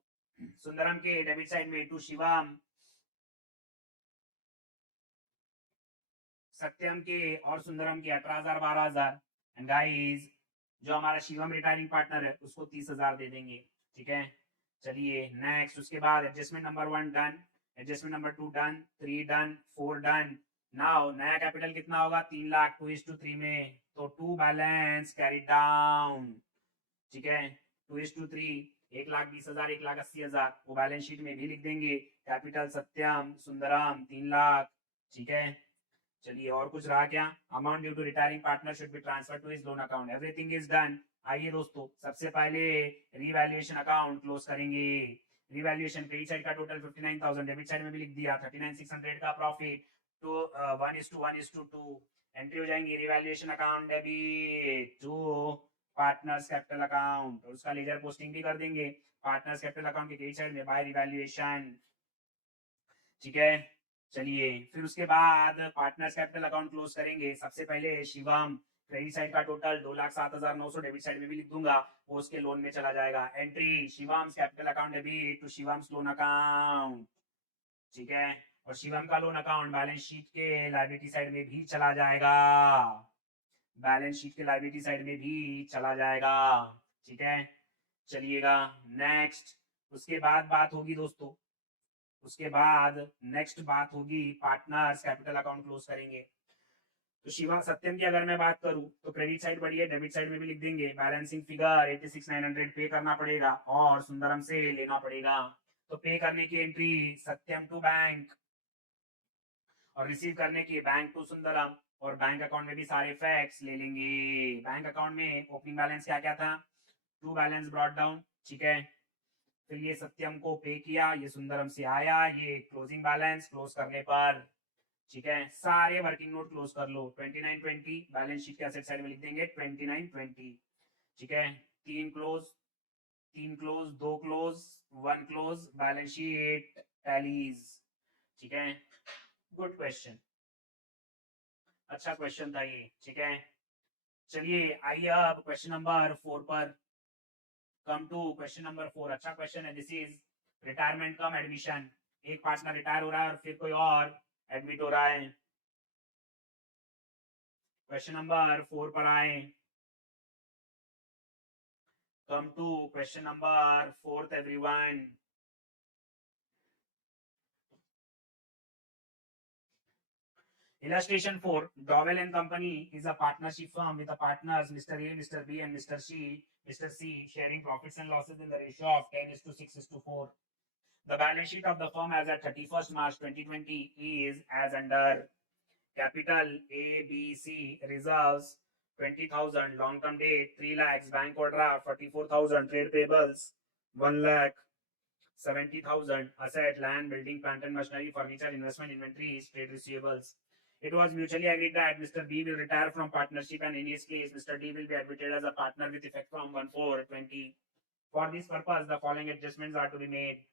सुंदरम के डेबिट साइड में टू शिवम, सत्यम के और सुंदरम के 18,000, 12,000. एंड गाइस जो हमारा शिवम रिटायरिंग पार्टनर है उसको 30,000 दे देंगे. ठीक है, चलिए नेक्स्ट. उसके बाद adjustment number 1 done, adjustment number 2 done, 3 done, 4 done. Now नया कैपिटल कितना होगा? 3 लाख 2:3 में. तो 2 बैलेंस कैरी डाउन. ठीक है, 2:3, 1,20,000, 1,80,000 वो बैलेंस शीट में भी लिख देंगे. कैपिटल सत्यम सुंदरम 3 लाख. ठीक है, चलिए और कुछ रहा क्या? Amount due to retiring partner should be transfer to his loan account. Everything is done. आइए दोस्तों सबसे पहले रीवैल्यूएशन अकाउंट क्लोज करेंगे. रीवैल्यूएशन क्रेडिट साइड का टोटल 59,000, डेबिट साइड में भी लिख दिया 39,600 का प्रॉफिट. तो 1:1:2 एंट्री हो जाएंगी. Revaluation account debit to partners capital account और उसका लेजर पोस्टिंग भी कर देंगे पार्टनर्स कैपिटल अकाउंट के क्रेडिट साइड में बाय रीवैल्यूएशन. ठीक है, चलिए फिर उसके बाद पार्टनर्स कैपिटल अकाउंट क्लोज करेंगे. सबसे पहले शिवम क्रेडिट साइड का टोटल 2,07,900 डेबिट साइड में भी लिख दूंगा, वो उसके लोन में चला जाएगा. Entry Shivam capital account debit to Shivam loan account. ठीक है, और शिवम का लोन अकाउंट बैलेंस शीट के लायबिलिटी साइड में भी चला जाएगा, बैलेंस शीट के लायबिलिटी साइड में भी चला जाएगा. ठीक है, चलिएगा नेक्स्ट. उसके बाद बात होगी दोस्तों, उसके बाद नेक्स्ट बात होगी पार्टनर्स कैपिटल अकाउंट क्लोज करेंगे. तो शिवा सत्यम की अगर मैं बात करूं तो क्रेडिट साइड बढ़ी है, डेबिट साइड में भी लिख देंगे. बैलेंसिंग फिगर 86,900 पे करना पड़ेगा और सुंदरम से लेना पड़ेगा. तो पे करने की एंट्री सत्यम टू बैंक और रिसीव करने की बैंक टू सुंदरम और बैंक अकाउंट में भी सारे फैक्ट्स ले लेंगे. बैंक अकाउंट में ओपनिंग बैलेंस क्या क्या था? 2 बैलेंस ब्रॉट डाउन. ठीक है, फिर ये सत्यम को पे किया, ये सुंदरम से आया, ये क्लोजिंग बैलेंस क्लोज करने पर. ठीक है, सारे वर्किंग नोट क्लोज कर लो. 2920 बैलेंस शीट के एसेट साइड में लिख देंगे 2920. ठीक है, 3 close, 3 close, 2 close, 1 close, balance sheet tallies. ठीक है, गुड क्वेश्चन, अच्छा क्वेश्चन था ये. ठीक है, चलिए आइए अब क्वेश्चन नंबर 4 पर. Come to question number 4. अच्छा क्वेश्चन है. This is retirement cum admission. एक पार्टनर रिटायर हो रहा है और फिर कोई और एडमिट हो रहा है. क्वेश्चन नंबर 4 पर आए. Come to question number 4 everyone. Illustration 4. Dowell and Company is a partnership firm with the partners Mr. A, Mr. B and Mr. C sharing profits and losses in the ratio of 10:6:4. The balance sheet of the firm as at 31st March 2020 is as under: capital A, B, C, reserves 20,000, long term debt 3 lakhs, bank overdraft 44,000, trade payables 1 lakh 70,000, asset, land, building, plant and machinery, furniture, investment, inventories, trade receivables. It was mutually agreed that Mr. B will retire from partnership and in his place, Mr. D will be admitted as a partner with effect from 1/4/20. For this purpose, the following adjustments are to be made.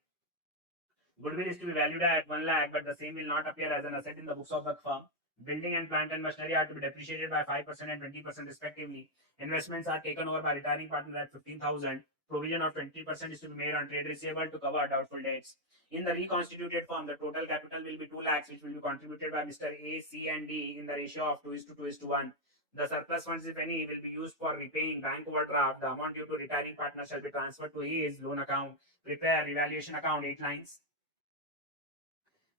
Goodwill is to be valued at 1 lakh, but the same will not appear as an asset in the books of the firm. Building and plant and machinery are to be depreciated by 5% and 20% respectively. Investments are taken over by retiring partner at 15,000. Provision of 20% is to be made on trade receivable to cover doubtful debts. In the reconstituted firm, the total capital will be 2 lakhs, which will be contributed by Mr. A, C, and D in the ratio of 2:2:1. The surplus funds, if any, will be used for repaying bank overdraft. The amount due to retiring partner shall be transferred to his loan account. Prepare revaluation account 8 lines.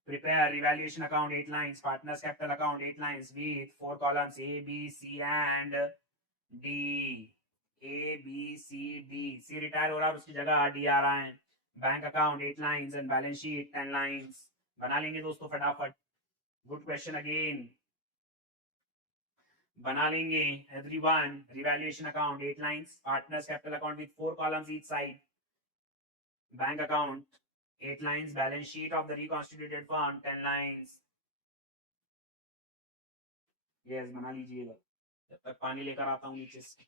Prepare revaluation account 8 lines, partners capital account 8 lines with 4 columns A, B, C and D. A, B, C, D. C retire हो रहा है उसकी जगह D आ रहा है. Bank account 8 lines and balance sheet 10 lines. बना लेंगे दोस्तों फटाफट. Good question again. बना लेंगे everyone. Revaluation account 8 lines, partners capital account with 4 columns each side, bank account 8 lines, balance sheet of the reconstituted firm 10 lines. Yes, बना लीजिएगा जब तक पानी लेकर आता हूँ नीचे से.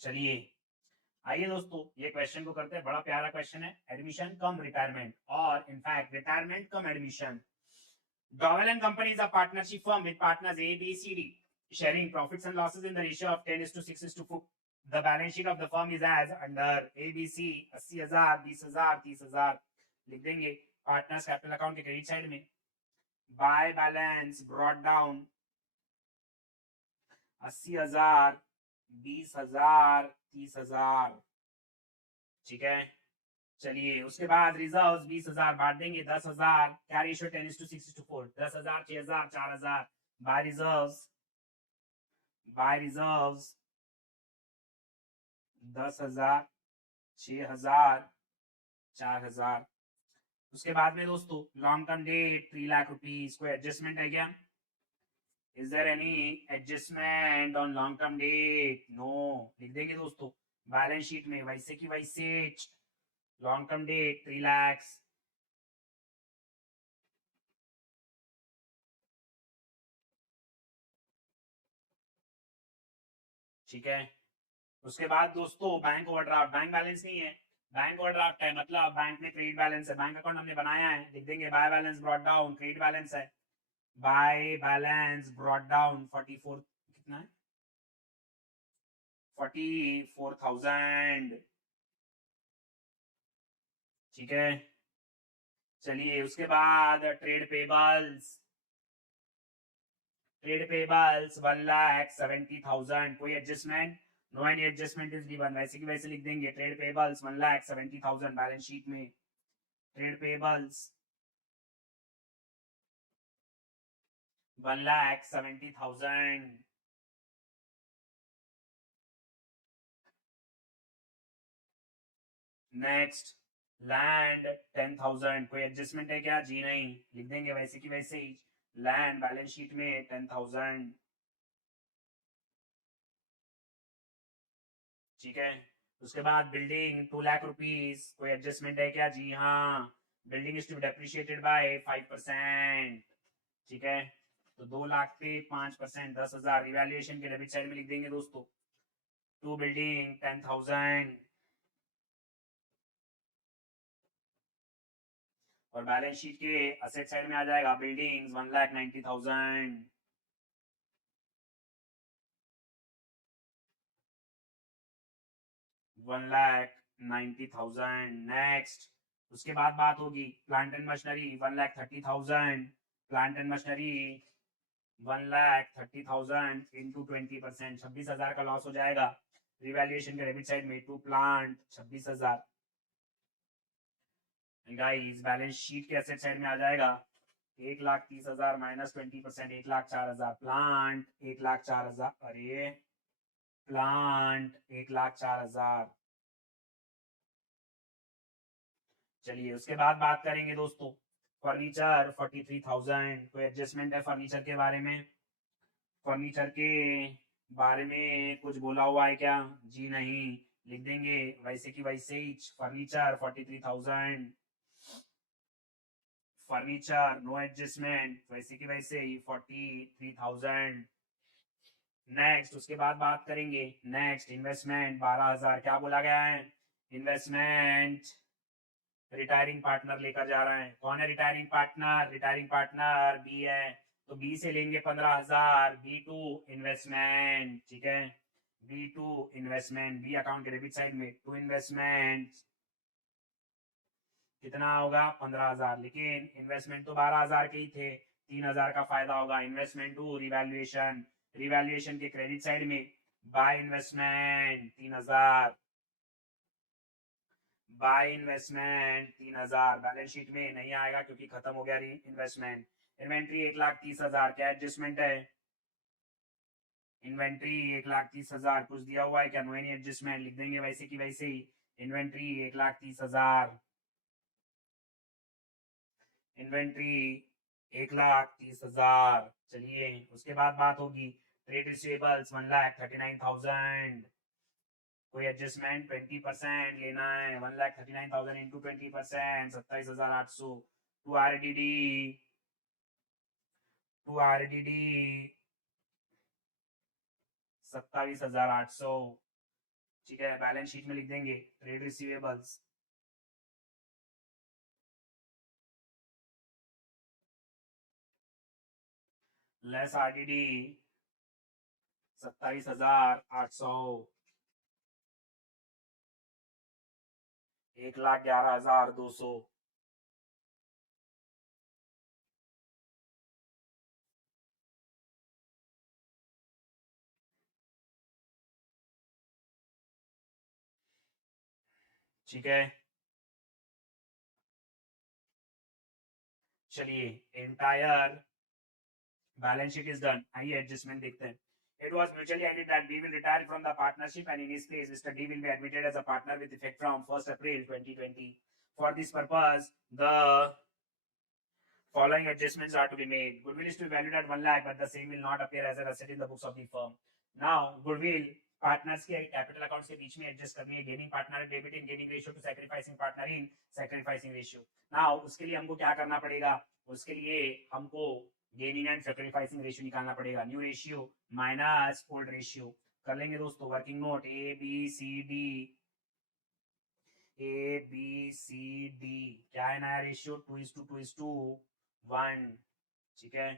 चलिए आइए दोस्तों ये क्वेश्चन को करते हैं, बड़ा प्यारा क्वेश्चन है। एडमिशन कम रिटायरमेंट, और in fact retirement cum admission. Dowell and Company is a partnership firm with partners A, B, C, D, sharing profits and losses in the ratio of 10:6:4. The balance sheet of the firm is as under A, B, C, 80,000, 20,000, 30,000 लिख देंगे। पार्टनर्स कैपिटल अकाउंट के क्रेडिट साइड में बाय बैलेंस ब्रॉट डाउन 80,000, 20,000, 30,000, ठीक है। चलिए उसके बाद रिजर्व 20,000 बांट देंगे 10,000, क्या ratio 10:6:4, 10,000, 6,000, 4,000 by reserves, by reserves 10,000, 6,000, 4,000। उसके बाद में दोस्तों long term debt 3 lakh rupees, कोई एडजस्टमेंट है क्या? Is there any adjustment on long term debt? No, लिख देंगे दोस्तों बैलेंस शीट में वैसे की वैसे लॉन्ग टर्म डेट 3 लाख, ठीक है। उसके बाद दोस्तों बैंक ओवरड्राफ्ट, बैंक बैलेंस नहीं है, बैंक ओवरड्राफ्ट है, मतलब बैंक में क्रेडिट बैलेंस है, बैंक अकाउंट हमने बनाया है, लिख देंगे by balance brought down, credit balance है, बाय बैलेंस ब्रॉट डाउन 44, कितना है 44,000, ठीक है। चलिए उसके बाद ट्रेड पेबल्स, ट्रेड पेबल्स 1,70,000, कोई adjustment? No any adjustment is given, वैसे की वैसे लिख देंगे। ट्रेड पेबल्स 1,70,000 बैलेंस शीट में, ट्रेड पेबल्स 1,70,000। नेक्स्ट लैंड 10,000, कोई एडजस्टमेंट है क्या? जी नहीं, लिख देंगे वैसे की वैसे ही लैंड बैलेंस शीट में 10,000, ठीक है। उसके बाद बिल्डिंग 2 लाख रुपीज, कोई एडजस्टमेंट है क्या? जी हाँ, building is to be depreciated by 5%, ठीक है। तो 2 लाख पे 5%, 10,000 रिवैल्यूएशन के डेबिट साइड में लिख देंगे दोस्तों। टू बिल्डिंग 10,000, और बैलेंस शीट के असेट साइड में आ जाएगा बिल्डिंग्स 1,90,000, 1,90,000। नेक्स्ट उसके बाद बात होगी plant and machinery 1,30,000, plant and machinery 1,30,000 into 20%, 26,000 का लॉस हो जाएगा रिवैल्यूएशन के डेबिट साइड में। To plant 26,000, guys balance sheet के एसेट साइड में आ जाएगा 1,30,000 माइनस 20%, 1,04,000, प्लांट 1,04,000, अरे प्लांट 1,04,000। चलिए उसके बाद बात करेंगे दोस्तों फर्नीचर 43,000, कोई एडजस्टमेंट है फर्नीचर के बारे में? फर्नीचर के बारे में कुछ बोला हुआ है क्या? जी नहीं, लिख देंगे वैसे की वैसे ही फर्नीचर 43,000, फर्नीचर नो एडजस्टमेंट, वैसे की वैसे ही 43,000। नेक्स्ट उसके बाद बात करेंगे नेक्स्ट इन्वेस्टमेंट 12,000, क्या बोला गया है? इन्वेस्टमेंट रिटायरिंग पार्टनर लेकर जा रहे हैं, कौन है retiring partner? Retiring partner B है, तो बी से लेंगे 15,000, B2 इन्वेस्टमेंट, ठीक है। B2 इन्वेस्टमेंट, बी अकाउंट के डेबिट साइड में टू इन्वेस्टमेंट कितना होगा 15,000, लेकिन इन्वेस्टमेंट तो 12,000 के ही थे, 3,000 का फायदा होगा। इन्वेस्टमेंट टू रिवैल्यूएशन, रिवैल्यूएशन के क्रेडिट साइड में by investment 3,000, by investment 3,000 balance sheet में नहीं आएगा क्योंकि खत्म हो गया इन्वेस्टमेंट। इन्वेंट्री 1,30,000, क्या एडजस्टमेंट है? इन्वेंट्री 1,30,000, कुछ दिया हुआ है क्या? नो एनी एडजस्टमेंट, लिख देंगे वैसे की वैसे ही इन्वेंट्री 1,30,000, इन्वेंट्री 1,30,000। चलिए उसके बाद बात होगी ट्रेड रिसीवेबल्स 1,39,000, कोई एडजस्टमेंट? 20% लेना है, 1,39,000 into 20%, 27,800। To RDD, to RDD 27,800, ठीक है, बैलेंस शीट में लिख देंगे ट्रेड रिसीवेबल्स लेस आरडीडी 27,800 1,11,200 ठीक है। चलिए entire balance sheet is done, आइए एडजस्टमेंट देखते हैं। It was mutually agreed that B will retire from the partnership and in his place Mr. D will be admitted as a partner with effect from 1st April 2020. For this purpose, the following adjustments are to be made. Goodwill is to be valued at 1 lakh, but the same will not appear as an asset in the books of the firm. Now, goodwill partners के कैपिटल अकाउंट्स के बीच में एडजस्ट करनी है। Gaining partner debit in gaining ratio two sacrificing partner in sacrificing ratio. Now उसके लिए हमको क्या करना पड़ेगा? उसके लिए हमको गेनिंग एंड सैक्रिफाइसिंग रेशियो निकालना पड़ेगा। New ratio minus old ratio कर लेंगे दोस्तों। Working note A B C D क्या है नया रेशियो? 2:1, ठीक है।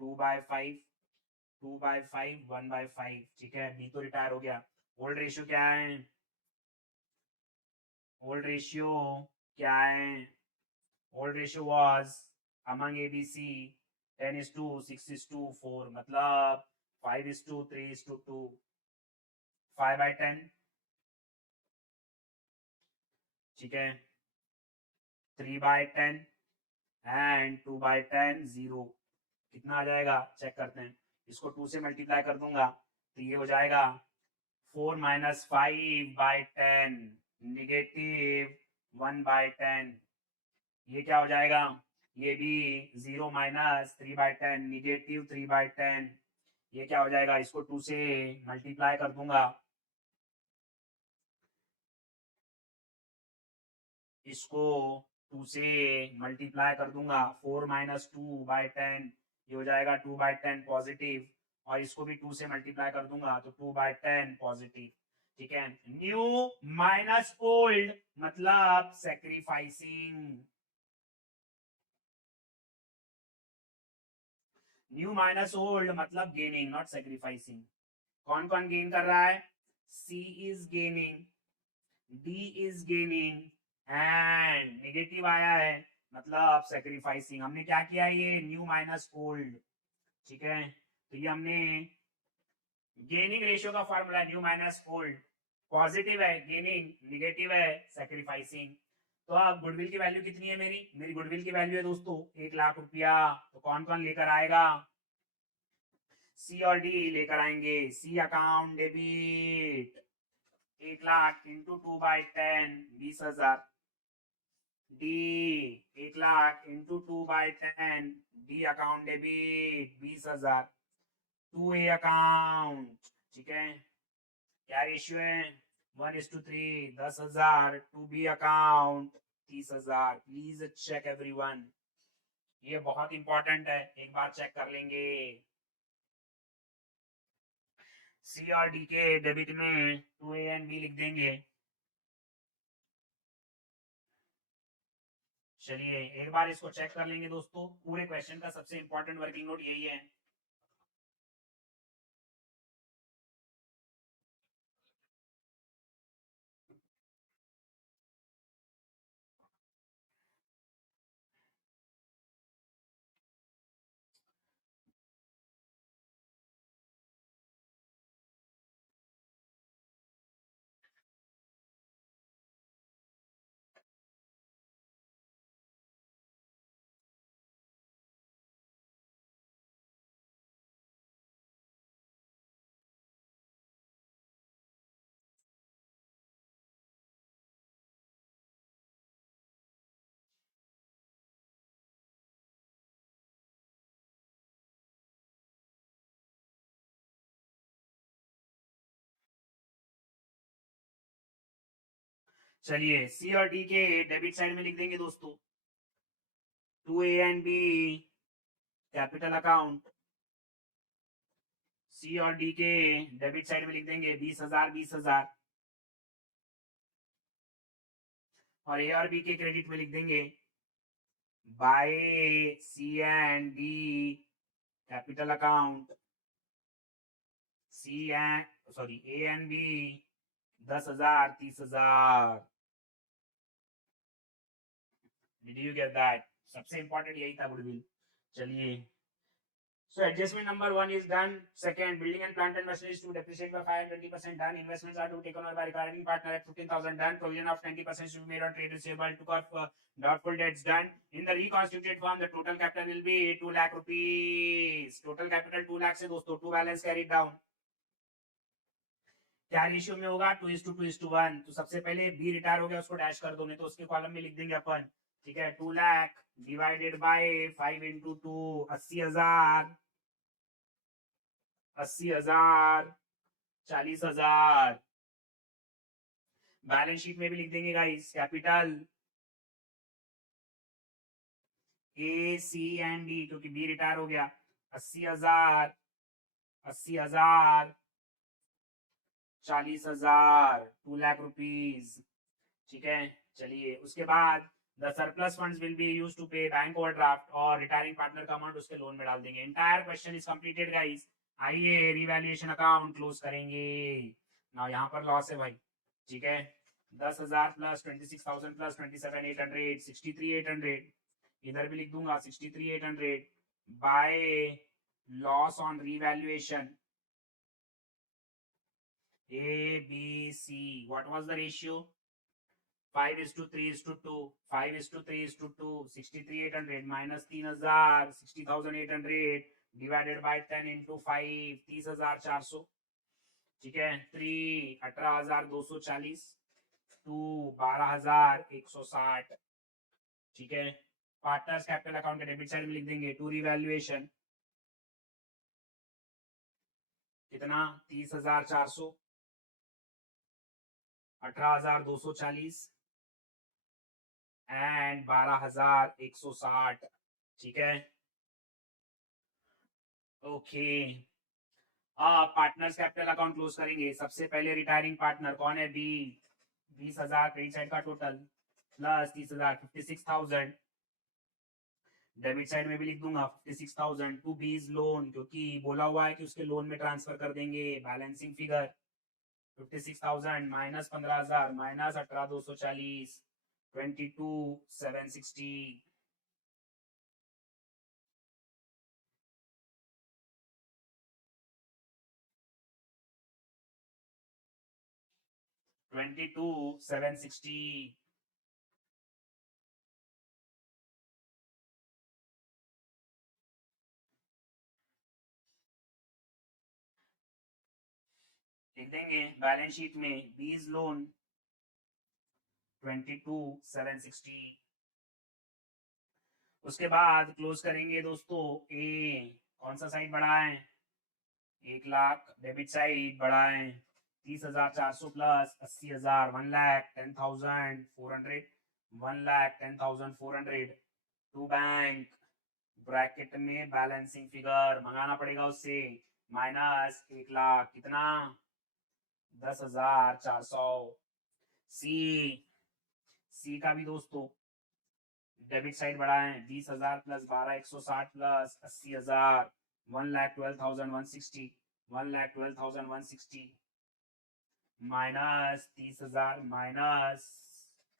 2/5 2/5 1/5, ठीक है। बी तो रिटायर हो गया। ओल्ड रेशियो क्या है? ओल्ड रेशियो क्या है? Old ratio was among ABC 10:6:4, मतलब 5:3:2, 5/10, ठीक है। 3/10 एंड 2/10 0। कितना आ जाएगा चेक करते हैं। इसको 2 से मल्टीप्लाई कर दूंगा तो ये हो जाएगा 4 - 5/10 निगेटिव 1/10। ये क्या हो जाएगा? ये भी 0 - 3/10 निगेटिव 3/10। ये क्या हो जाएगा? इसको 2 से मल्टीप्लाई कर दूंगा, इसको 2 से मल्टीप्लाई कर दूंगा 4 - 2/10, ये हो जाएगा 2/10 पॉजिटिव। और इसको भी 2 से मल्टीप्लाई कर दूंगा तो 2/10 पॉजिटिव, ठीक है। न्यू माइनस ओल्ड मतलब सैक्रिफाइसिंग। न्यू माइनस ओल्ड मतलब गेनिंग, नॉट सैक्रिफाइसिंग। कौन कौन गेन कर रहा है? C is gaining, D is gaining and negative आया है मतलब सैक्रिफाइसिंग। हमने क्या किया? ये न्यू माइनस ओल्ड, ठीक है। तो ये हमने गेनिंग रेशियो का formula new minus old, positive है गेनिंग, निगेटिव है सैक्रिफाइसिंग। तो अब गुडविल की वैल्यू कितनी है? मेरी गुडविल की वैल्यू है दोस्तों 1,00,000 रुपया। तो कौन कौन लेकर आएगा? सी और डी लेकर आएंगे। C account debit 1,00,000 into 2/10 20,000। D 1,00,000 into 2/10 D account debit 20,000। 2A account, ठीक है। क्या रेशियो है? 1:3, 10,000। 2B account 30,000। Please check everyone, ये बहुत इंपॉर्टेंट है, एक बार चेक कर लेंगे। सी और डी के डेबिट में 2A एंड B लिख देंगे। चलिए एक बार इसको चेक कर लेंगे दोस्तों। पूरे क्वेश्चन का सबसे इंपॉर्टेंट वर्किंग नोट यही है। चलिए सी और डी के डेबिट साइड में लिख देंगे दोस्तों 2A and B capital account C और डी के डेबिट साइड में लिख देंगे 20,000 20,000, और ए और बी के क्रेडिट में लिख देंगे by C and D capital account, C and sorry A and B 10,000 30,000। Did you get that? सबसे इंपॉर्टेंट यही था गुडविल। चलिए, so adjustment number 1 is done. Second, building and plant and machinery is to depreciate by 520% done. Investments are to be taken over by recurring partner at 15,000 done. Provision of 90% should be made on trade receivable. Took off doubtful debts done. In the reconstituted form, the total capital will be 2 lakh rupees. Total capital 2 lakh से दोस्तों 2 balance carried down. क्या रेशियो में होगा? 2:2:1। तो सबसे पहले बी रिटायर हो गया, उसको डैश कर दो, नहीं तो उसके कॉलम में लिख देंगे अपन। ठीक है, 2 lakh divided by 5 into 2 80,000 80,000 40,000। Balance sheet में भी लिख देंगे guys, capital A C and D, क्योंकि बी रिटायर हो गया, 80,000 80,000 40,000 2 लाख रुपीज। ठीक है, चलिए उसके बाद the surplus funds will be used to pay bank overdraft और रिटायरिंग पार्टनर का अमाउंट उसके लोन में डाल देंगे। Entire question is completed guys. आइए रिवैल्यूएशन अकाउंट क्लोज करेंगे ना। यहाँ पर लॉस है भाई। ठीक है, 10,000 प्लस 26,000 प्लस 27,800 63,800, इधर भी लिख दूंगा 63,800 by loss on revaluation A, B, C. What was the ratio? 5:3:2. 5:3:2. 63,800 minus 3,000 60,800 divided by 10 into 5 30,400। ठीक है, 3 18,240 2 12,160। ठीक है, पार्टनर्स कैपिटल अकाउंट के डेबिट साइड में लिख देंगे टू रिवैल्यूएशन कितना 30,400 18,240 एंड 12,160। ठीक है, ओके। अब पार्टनर्स कैपिटल अकाउंट क्लोज करेंगे। सबसे पहले रिटायरिंग पार्टनर कौन है? बी। 20,000 क्रेडिट साइड का टोटल प्लस 30,000 56,000 डेबिट साइड में भी लिख दूंगा 56,000 टू बीज लोन, क्योंकि बोला हुआ है कि उसके लोन में ट्रांसफर कर देंगे। Balancing figure 56,000 minus 15,000 minus 18,240 22,760। 22,760। लिख देंगे बैलेंस शीट में बीज लोन 22,760। उसके बाद क्लोज करेंगे दोस्तों ए। कौन सा साइड बढ़ाएं? 1 लाख डेबिट साइड बढ़ाएं 30,400 प्लस 80,000 1,10,400 1,10,400 टू बैंक ब्रैकेट में बैलेंसिंग फिगर मंगाना पड़ेगा उससे माइनस 1 लाख कितना 10,400। सी का भी दोस्तों डेबिट साइड बढ़ाएं 20,000 प्लस 12,160 प्लस 80,000 1,12,160 1,12,160 माइनस 30,000 माइनस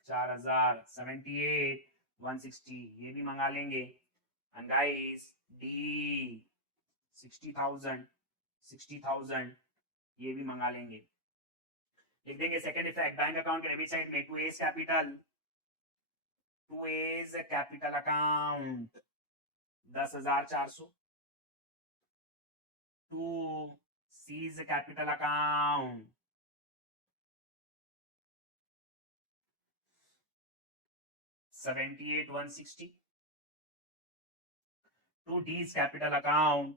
4,000 78,160 ये भी मंगा लेंगे। एंड गाइस डी 60,000 ये भी मंगा लेंगे। लिख देंगे सेकंड इफेक्ट बैंक अकाउंट के डेबिट साइड में 2A's capital account 10,400 2C's capital account 78,160 2D's capital account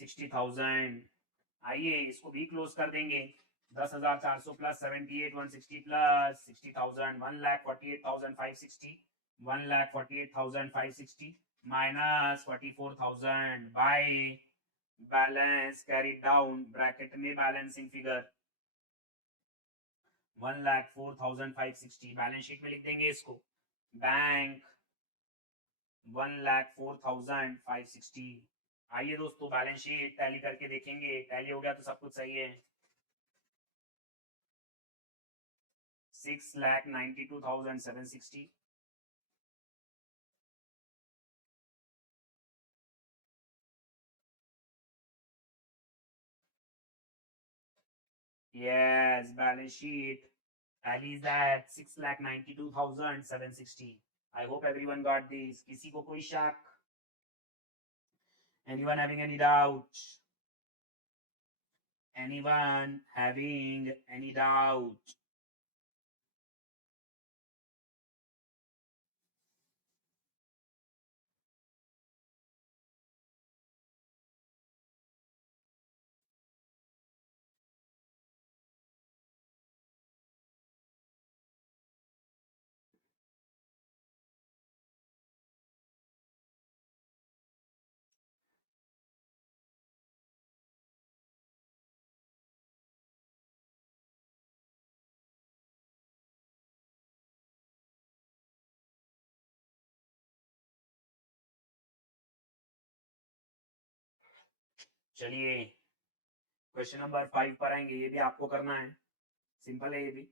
60,000। आइए इसको भी क्लोज कर देंगे 10,400 plus 78,160 plus 60,000 1,48,560 1,48,560 minus 44,000 by balance carry down bracket में बैलेंसिंग फिगर 1,04,560 बैलेंस शीट में लिख देंगे इसको बैंक 1,04,560। आइए दोस्तों बैलेंस शीट टैली करके देखेंगे, टैली हो गया तो सब कुछ सही है। 6,92,760 yes balance sheet tallies that 6,92,760। I hope everyone got this। किसी को कोई शक? Anyone having any doubt? Anyone having any doubt? चलिए क्वेश्चन नंबर 5 पर आएंगे, ये भी आपको करना है, सिंपल है ये भी।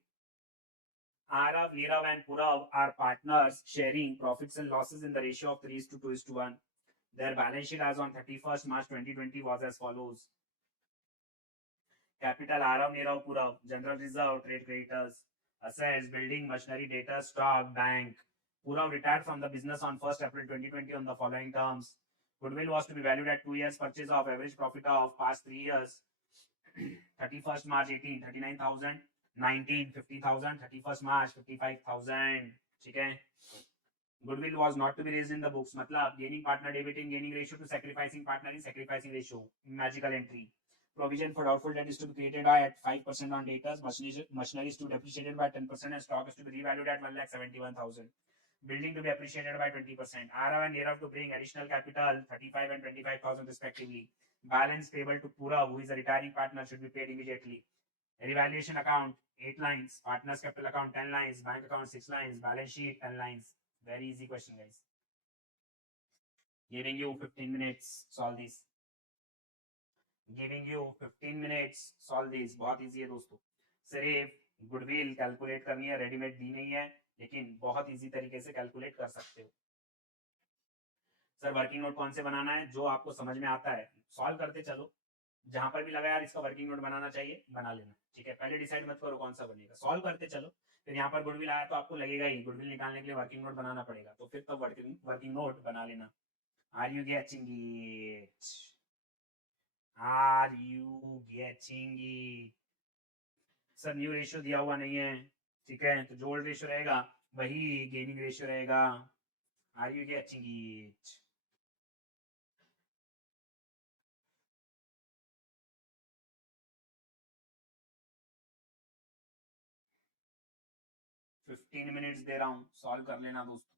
Arav, Nirav and Purav are partners sharing profits and losses in the ratio of 3:2:1. Their balance sheet as on 31st March 2020 was as follows. Capital Arav, Nirav, Purav, general reserve, trade creditors, assets, building, machinery, data, stock, bank. Purav retired from the business on 1st April 2020 on the following terms. Goodwill was to be valued at 2 years purchase of average profit of past 3 years. 31st March 18, 39,000, 19, 50,000, 31st March 55,000। ठीक है। Goodwill was not to be raised in the books, मतलब gaining partner debit in gaining ratio to sacrificing partner in sacrificing ratio, magical entry। Provision for doubtful debt is to be created at 5% on debtors, machinery is to be depreciated by 10% and stock is to be revalued at 1,71,000। Building to be appreciated by 20%. Arav and Nirav to bring additional capital 35 and 25,000 respectively. Balance payable to Purav, who is a retiring partner, should be paid immediately। Revaluation account 8 lines, partners capital account 10 lines, bank account 6 lines, balance sheet 10 lines। Very easy question guys। Giving you 15 minutes, solve this। Giving you 15 minutes, solve this। बहुत easy है दोस्तों। सिर्फ गुडविल कैलकुलेट करनी है, रेडीमेड दी नहीं है, लेकिन बहुत इजी तरीके से कैलकुलेट कर सकते हो। सर वर्किंग नोट कौन से बनाना है? जो आपको समझ में आता है सॉल्व करते चलो, जहां पर भी लगा यार इसका वर्किंग नोट बनाना चाहिए बना लेना। ठीक है, पहले डिसाइड मत करो कौन सा बनेगा, सॉल्व करते चलो। फिर यहाँ पर गुडविल आया तो आपको लगेगा ही गुडविल निकालने के लिए वर्किंग नोट बनाना पड़ेगा, तो फिर तो वर्किंग नोट बना लेना। Are you getting it? Are you getting it? Sir new ratio दिया हुआ नहीं है, ठीक है, तो जो ओल्ड रेशियो रहेगा वही गेनिंग रेशियो रहेगा। Are you getting it? 15 minutes दे रहा हूँ, सॉल्व कर लेना दोस्तों।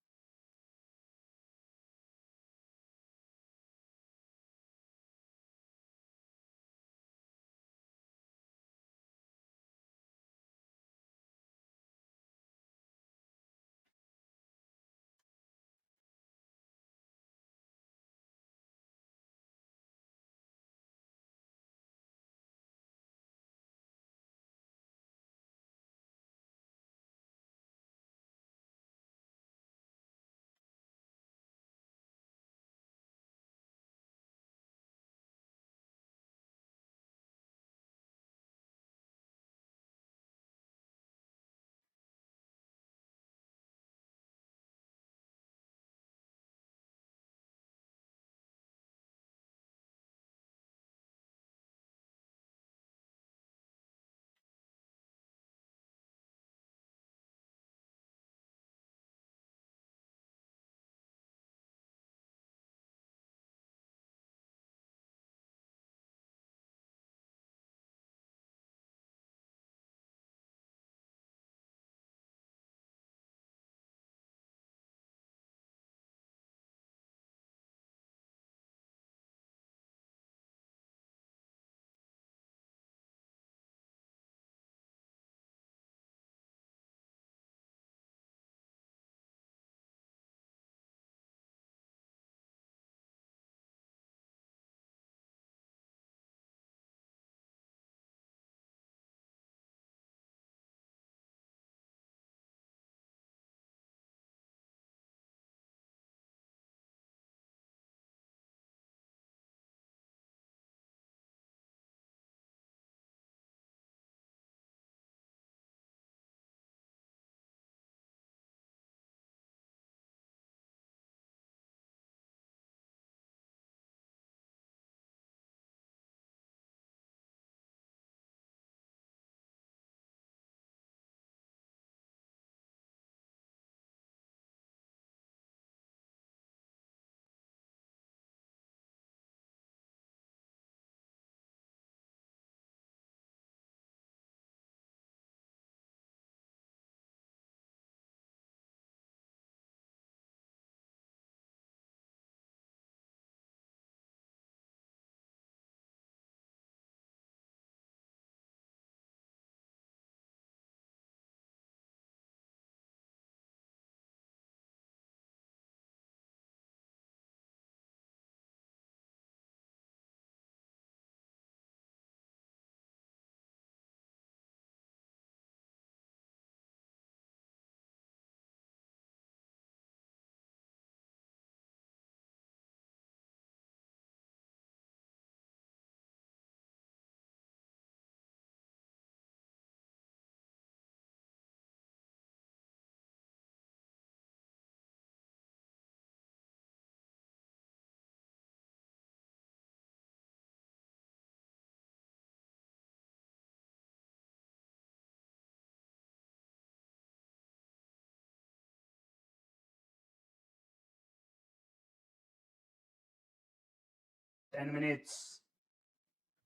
10 मिनट्स।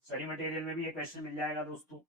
स्टडी मटेरियल में भी ये क्वेश्चन मिल जाएगा दोस्तों।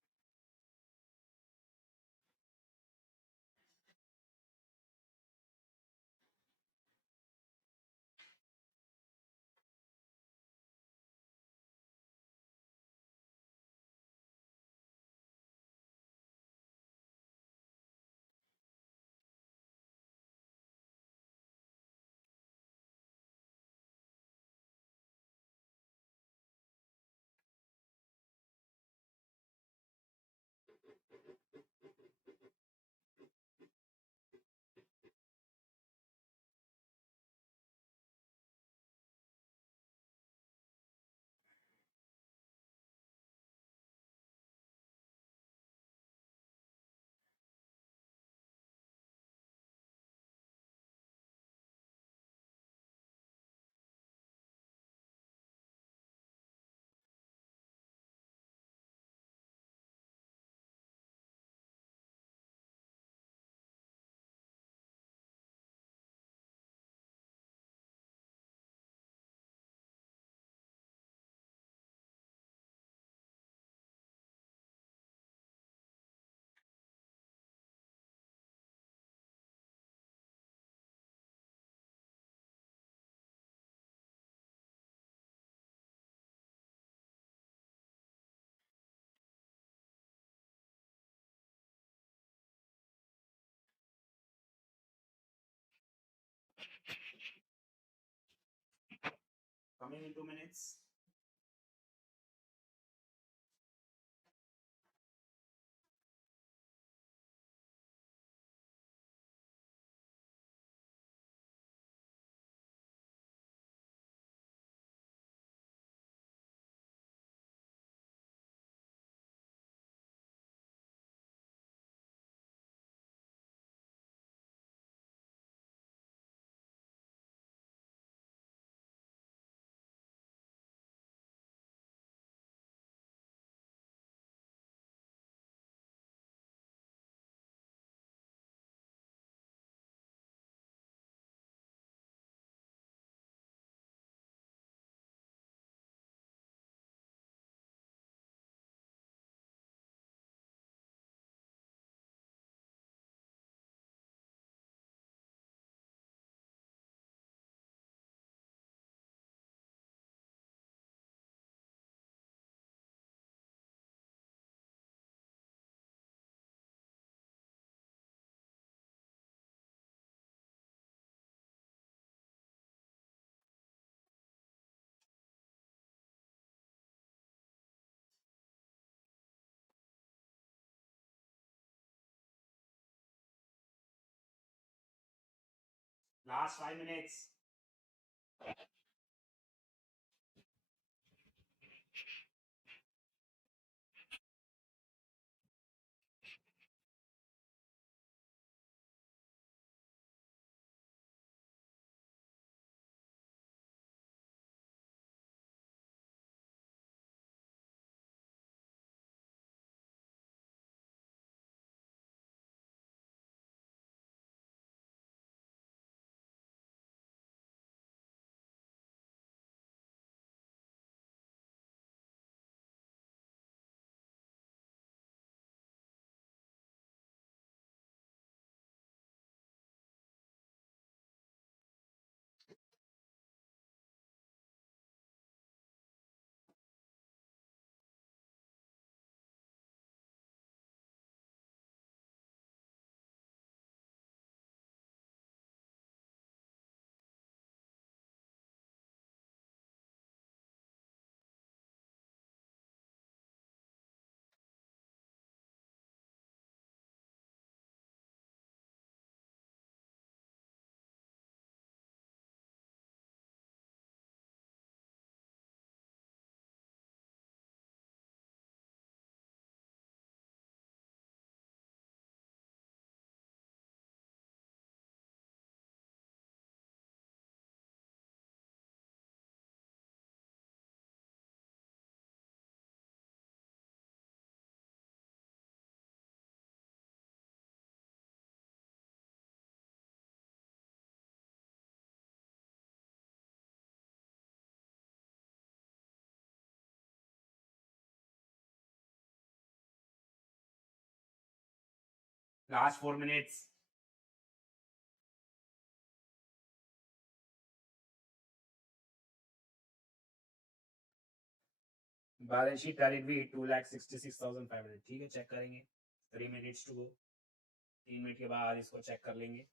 Coming in 2 minutes. Last 5 minutes. Last 4 minutes. Balance sheet carried भी 2,66,500. ठीक है, चेक करेंगे. 3 minutes to go. 3 मिनट के बाद इसको चेक कर लेंगे.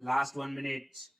Last 1 minute.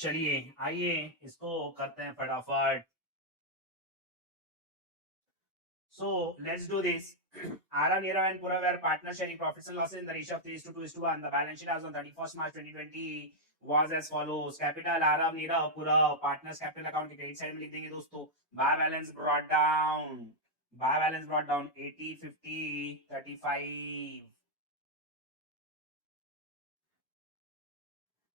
चलिए आइए इसको करते हैं फटाफट. So let's do this. Ara, Nirav and Purav were partner sharing profits and losses in the ratio of 3:2:1. The balance sheet as on 31st March 2020 was as follows. Capital Arav, Nirav, Purav. Partners capital account के क्रेडिट साइड में लिख देंगे दोस्तों. Buy balance brought down. Buy balance brought down 80, 50, 35.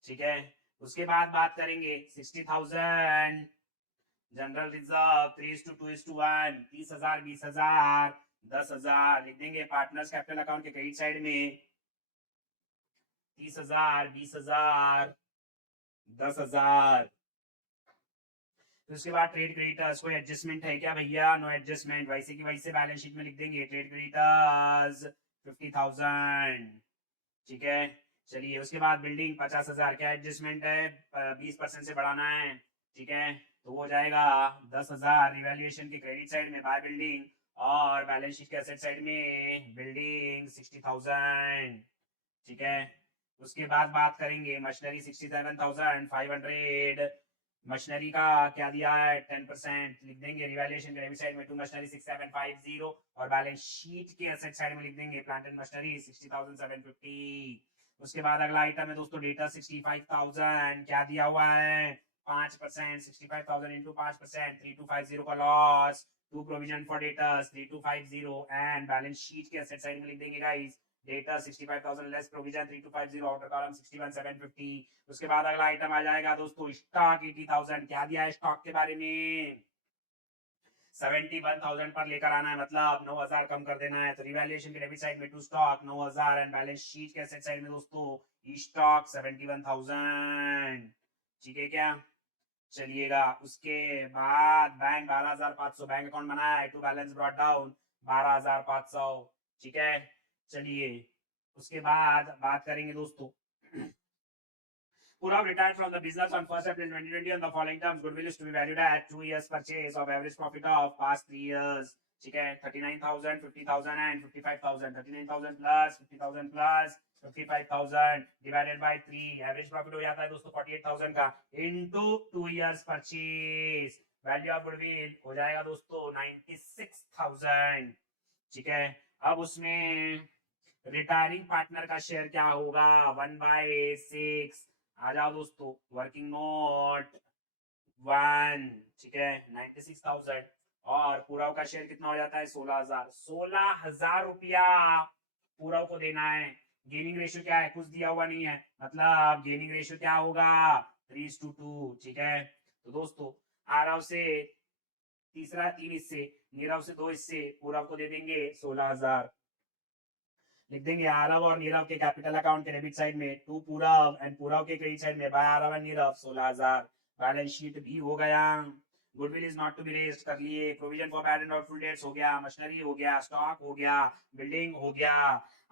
ठीक है. उसके बाद बात करेंगे 60,000. General reserve 3:2:1. 30,000, 20,000, 10,000 लिख देंगे. पार्टनर्स कैपिटल अकाउंट के क्रेडिट साइड में 30,000, 20,000, 10,000. तो उसके बाद ट्रेड क्रेडिटर्स कोई एडजस्टमेंट है क्या भैया? No adjustment. वैसे की वैसे बैलेंस शीट में लिख देंगे. Trade creditors 50,000. ठीक है. चलिए उसके बाद बिल्डिंग 50,000. क्या एडजस्टमेंट है? 20% से बढ़ाना है. ठीक है. तो वो जाएगा 10,000 रिवैल्यूएशन के क्रेडिट साइड में बाय बिल्डिंग, और बैलेंस शीट के एसेट साइड में बिल्डिंग 60,000. ठीक है. उसके बाद बात करेंगे मशीनरी 67,500. मशीनरी का क्या दिया है? 10% लिख देंगे. रिवैल्यूएशन के डेबिट साइड में टू मशीनरी 6750, और बैलेंस शीट के एसेट साइड में लिख देंगे प्लांट एंड मशीनरी 60,750. उसके बाद अगला आइटम है दोस्तों डेटा 65,000. क्या दिया हुआ है? 5%. 65,000 इंटू 5%, 3250 का loss. To provision for debtors 3250, and balance sheet के एसेट साइड में लिख देंगे गाइस डेटा 65,000 लेस प्रोविजन 3250, आउटर कॉलम 61,750. उसके बाद अगला आइटम आ जाएगा दोस्तों स्टॉक 80,000. क्या दिया है स्टॉक के बारे में? 71,000 पर लेकर आना है, मतलब 9,000 कम कर देना है. तो रिवैल्यूएशन के डेबिट साइड में to stock 9,000, and balance sheet के एसेट साइड में दोस्तों स्टॉक 71,000. ठीक है क्या? चलिएगा. उसके बाद बैंक 12,500 बैंक अकाउंट बनाया है. To balance brought down 12,500. ठीक है. चलिए उसके बाद बात करेंगे दोस्तों Purav retired from the business on 1st April 2020 on the following terms. Goodwill is to be valued at 2 years purchase of average profit of past 3 years. ठीक है 39,000, 50,000 and 55,000. 39,000 plus 50,000 plus 55,000 divided by 3. Average profit हो जाता है दोस्तों 48,000 का into 2 years purchase. Value of goodwill हो जाएगा दोस्तों 96,000. ठीक है अब उसमें रिटायरिंग पार्टनर का शेयर क्या होगा 1/6. आ जाओ दोस्तों वर्किंग नोट 1. ठीक है 96,000 और पूराव का शेयर कितना हो जाता है 16,000. 16,000 रुपया पूराव को देना है. गेनिंग रेशियो क्या है कुछ दिया हुआ नहीं है मतलब गेनिंग रेशियो क्या होगा 3:2. ठीक है तो दोस्तों आरव से तीसरा 3 हिस्से नीरव से 2 हिस्से पूराव को दे देंगे 16,000. लिख देंगे आरव और नीरव के कैपिटल अकाउंट के डेबिट साइड में 2 पूरव एंड पूरव के क्रेडिट साइड में by Aarav and Neerav 16,000. Balance sheet भी हो गया. Goodwill is not to be raised कर लिए. Provision for bad and doubtful debts हो गया. मशीनरी हो गया. स्टॉक हो गया. बिल्डिंग हो गया.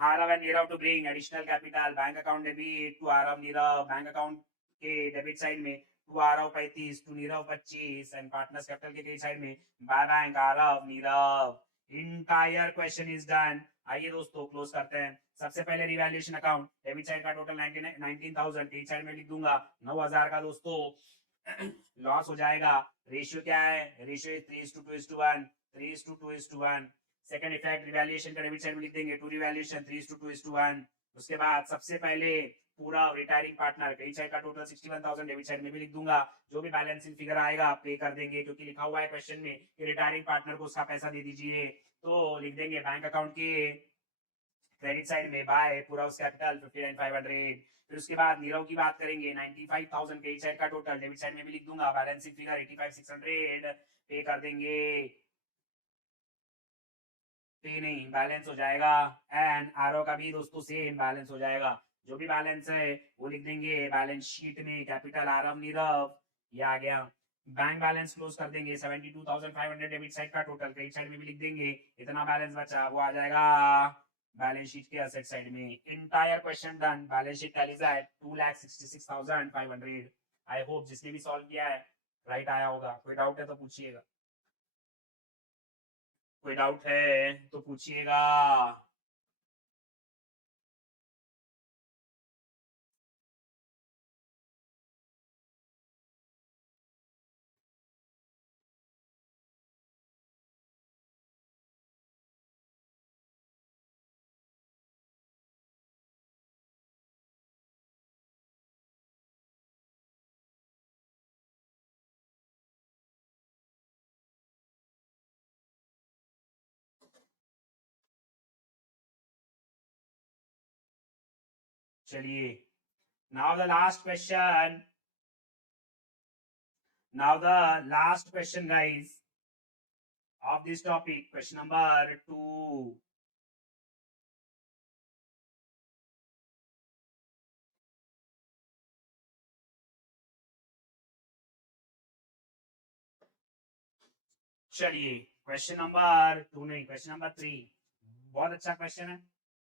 Aarav and Neerav to bring additional capital. Bank account debit to Aarav Neerav. Bank account के डेबिट साइड में to Aarav 35 to Neerav 25 and partners capital के क्रेडिट साइड में by bank Aarav Neerav. Entire question is done. आइए दोस्तों क्लोज करते हैं. सबसे पहले रिवैल्यूएशन अकाउंट डेबिट साइड का टोटल 19,000 क्रेडिट साइड में लिख दूंगा 9,000 का दोस्तों लॉस हो जाएगा. रेशियो क्या है रेशियो 3:2:1. 3:2:1. सेकंड इफेक्ट रिवैल्यूएशन का डेबिट साइड में लिख देंगे 2 रिवैल्यूएशन 3:2:1. उसके बाद सबसे पहले पूरा रिटायरिंग पार्टनर क्रेडिट साइड का टोटल 61,000 डेबिट साइड में भी लिख दूंगा. जो भी बैलेंसिंग फिगर आएगा पे कर देंगे क्योंकि लिखा हुआ है क्वेश्चन में कि रिटायरिंग पार्टनर को उसका पैसा दे दीजिए. तो लिख देंगे बैंक अकाउंट के क्रेडिट साइड में बाय पूरा उस कैपिटल 59,500. फिर उसके बाद नीरव की बात करेंगे 95,000 क्रेडिट साइड का टोटल डेबिट साइड में भी लिख दूंगा. बैलेंसिंग फिगर 85,600 पे कर देंगे. पे नहीं बैलेंस हो जाएगा. एंड आरओ का भी दोस्तों सेम बैलेंस हो जाएगा. जो भी बैलेंस है वो लिख देंगे बैलेंस शीट में कैपिटल आरव नीरव. ये आ गया. बैंक बैलेंस क्लोज कर देंगे 72,500 डेबिट साइड का टोटल क्रेडिट साइड में भी लिख देंगे. इतना बैलेंस बचा वो आ जाएगा बैलेंस शीट के असेट साइड में. Entire question done. Balance sheet tallies at 2,66,500. I hope जिसने भी सॉल्व किया है राइट आया होगा. कोई डाउट है तो पूछिएगा. कोई डाउट है तो पूछिएगा. चलिए now the last question. Now the last question guys of this topic, question number 2. चलिए क्वेश्चन नंबर 2 नहीं क्वेश्चन नंबर 3 बहुत अच्छा क्वेश्चन है.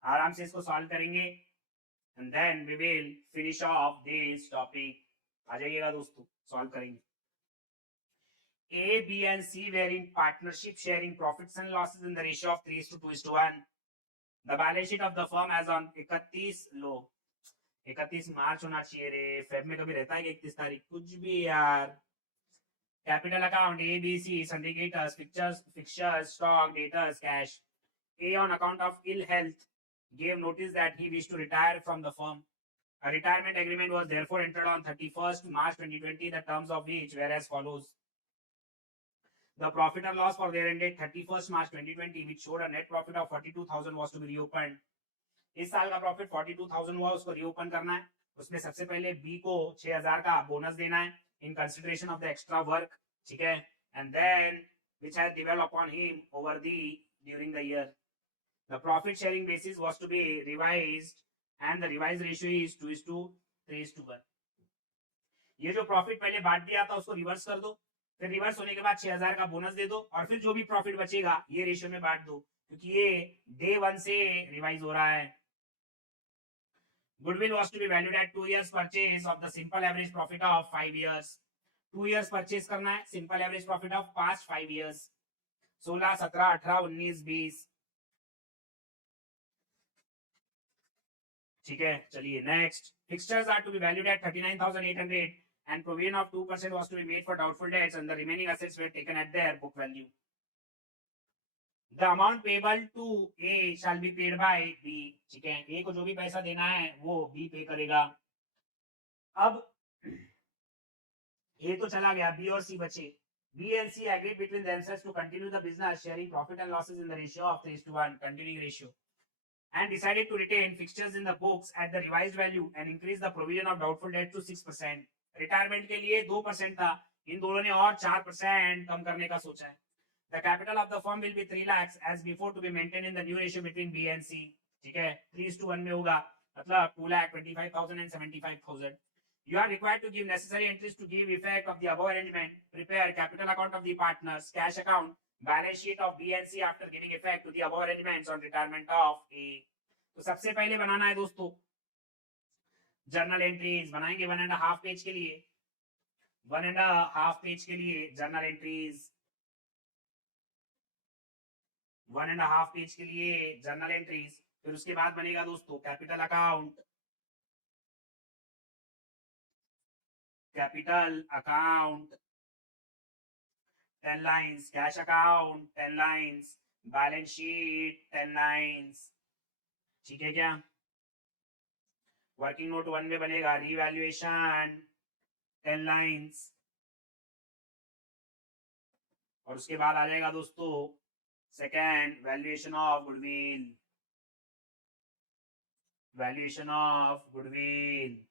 आराम से इसको सॉल्व करेंगे and then we will finish off this topic. आ जाइएगा दोस्तों सॉल्व करेंगे. A, B and C were in partnership sharing profits and losses in the ratio of 3:2:1. The balance sheet of the firm as on 31 मार्च होना चाहिए रे. फेब में कभी रहता है कि 31 तारीख कुछ भी यार. Capital account A, B, C, syndicators, fixtures, stock, debtors, cash. A on account of ill health gave notice that he wished to retire from the firm. A retirement agreement was therefore entered on 31st March 2020, the terms of which were as follows. The profit or loss for the year ended 31st March 2020, which showed a net profit of 42,000 was to be reopened. इस साल का प्रॉफिट 42,000 हुआ उसको रीओपन करना है. उसमें सबसे पहले बी को 6,000 का बोनस देना है in consideration of the extra work. ठीक है. And then which has developed upon him over during the year. The profit sharing basis was to be revised and the revised ratio is 2:3:1. ये जो प्रॉफिट पहले बांट दिया था उसको रिवर्स कर दो. फिर रिवर्स होने के बाद 6,000 का बोनस दे दो और फिर जो भी प्रॉफिट बचेगा ये रेशियो में बांट दो क्योंकि ये डे 1 से रिवाइज हो रहा है. Goodwill was to be valued at 2 years purchase of the simple average profit of 5 years. 2 years purchase करना है, simple average profit of past 5 years. 16, 17, 18, 19, 20. ठीक है, चलिए next. Fixtures are to be valued at 39,800 and provision of 2% was to be made for doubtful debts and the remaining assets were taken at their book value. The amount payable to A shall be paid by B. ठीक है, A को जो भी पैसा देना है वो B पे करेगा. अब A तो चला गया, B और C बचे. B and C agreed between themselves to continue the business, sharing profit and losses in the ratio of 3:1, continuing ratio, and decided to retain fixtures in the books at the revised value and increase the provision of doubtful debt to 6%. Retirement के लिए 2% था, इन दोनों ने और 4% कम करने का सोचा है. The capital of the firm will be 3 lakhs as before to be maintained in the new ratio between B and C. ठीक है, 3:1 में होगा, मतलब 2,25,000 and 75,000. You are required to give necessary entries to give effect of the above arrangement. Prepare capital account of the partners, cash account, balance sheet of B and C after giving effect to the above arrangements on retirement of A. तो सबसे पहले बनाना है दोस्तों जर्नल एंट्रीज. बनाएंगे 1.5 पेज के लिए, 1.5 पेज के लिए जर्नल एंट्रीज, 1.5 पेज के लिए जर्नल एंट्रीज. फिर उसके बाद बनेगा दोस्तों capital account, capital account 10 lines, cash account 10 lines, balance sheet 10 lines. ठीक है क्या? वर्किंग नोट 1 में बनेगा रीवैल्यूएशन 10 lines. और उसके बाद आ जाएगा दोस्तों second valuation of goodwill, valuation of goodwill.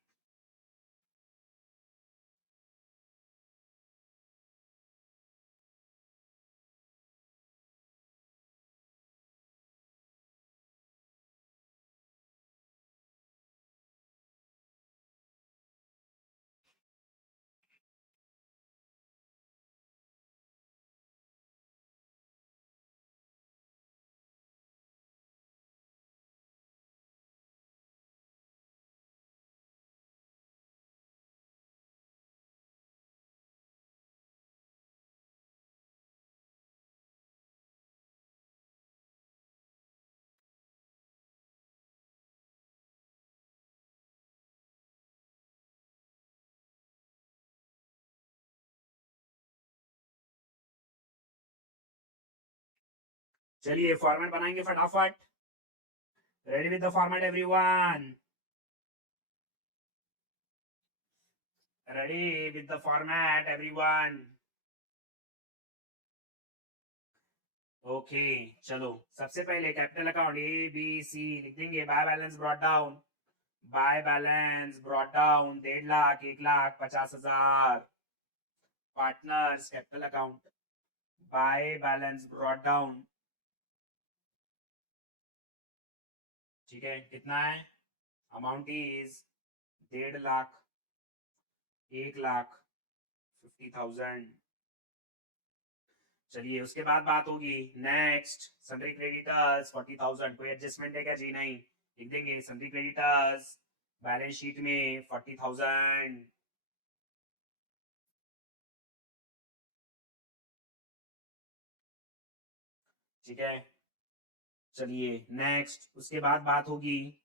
चलिए फॉर्मेट बनाएंगे फटाफट. Ready with the format everyone? Ready with the format everyone? Okay चलो सबसे पहले capital account A B C लिख देंगे. By balance brought down, by balance brought down 1.5 lakh, 1,50,000. Partners capital account by balance brought down. ठीक है, कितना है? Amount is 1.5 lakh, 1,50,000. चलिए उसके बाद बात होगी नेक्स्ट सन्ड्री क्रेडिटर्स 40,000. कोई एडजस्टमेंट है क्या? जी नहीं. लिख देंगे सन्ड्री क्रेडिटर्स बैलेंस शीट में 40,000. ठीक है, चलिए नेक्स्ट उसके बाद बात होगी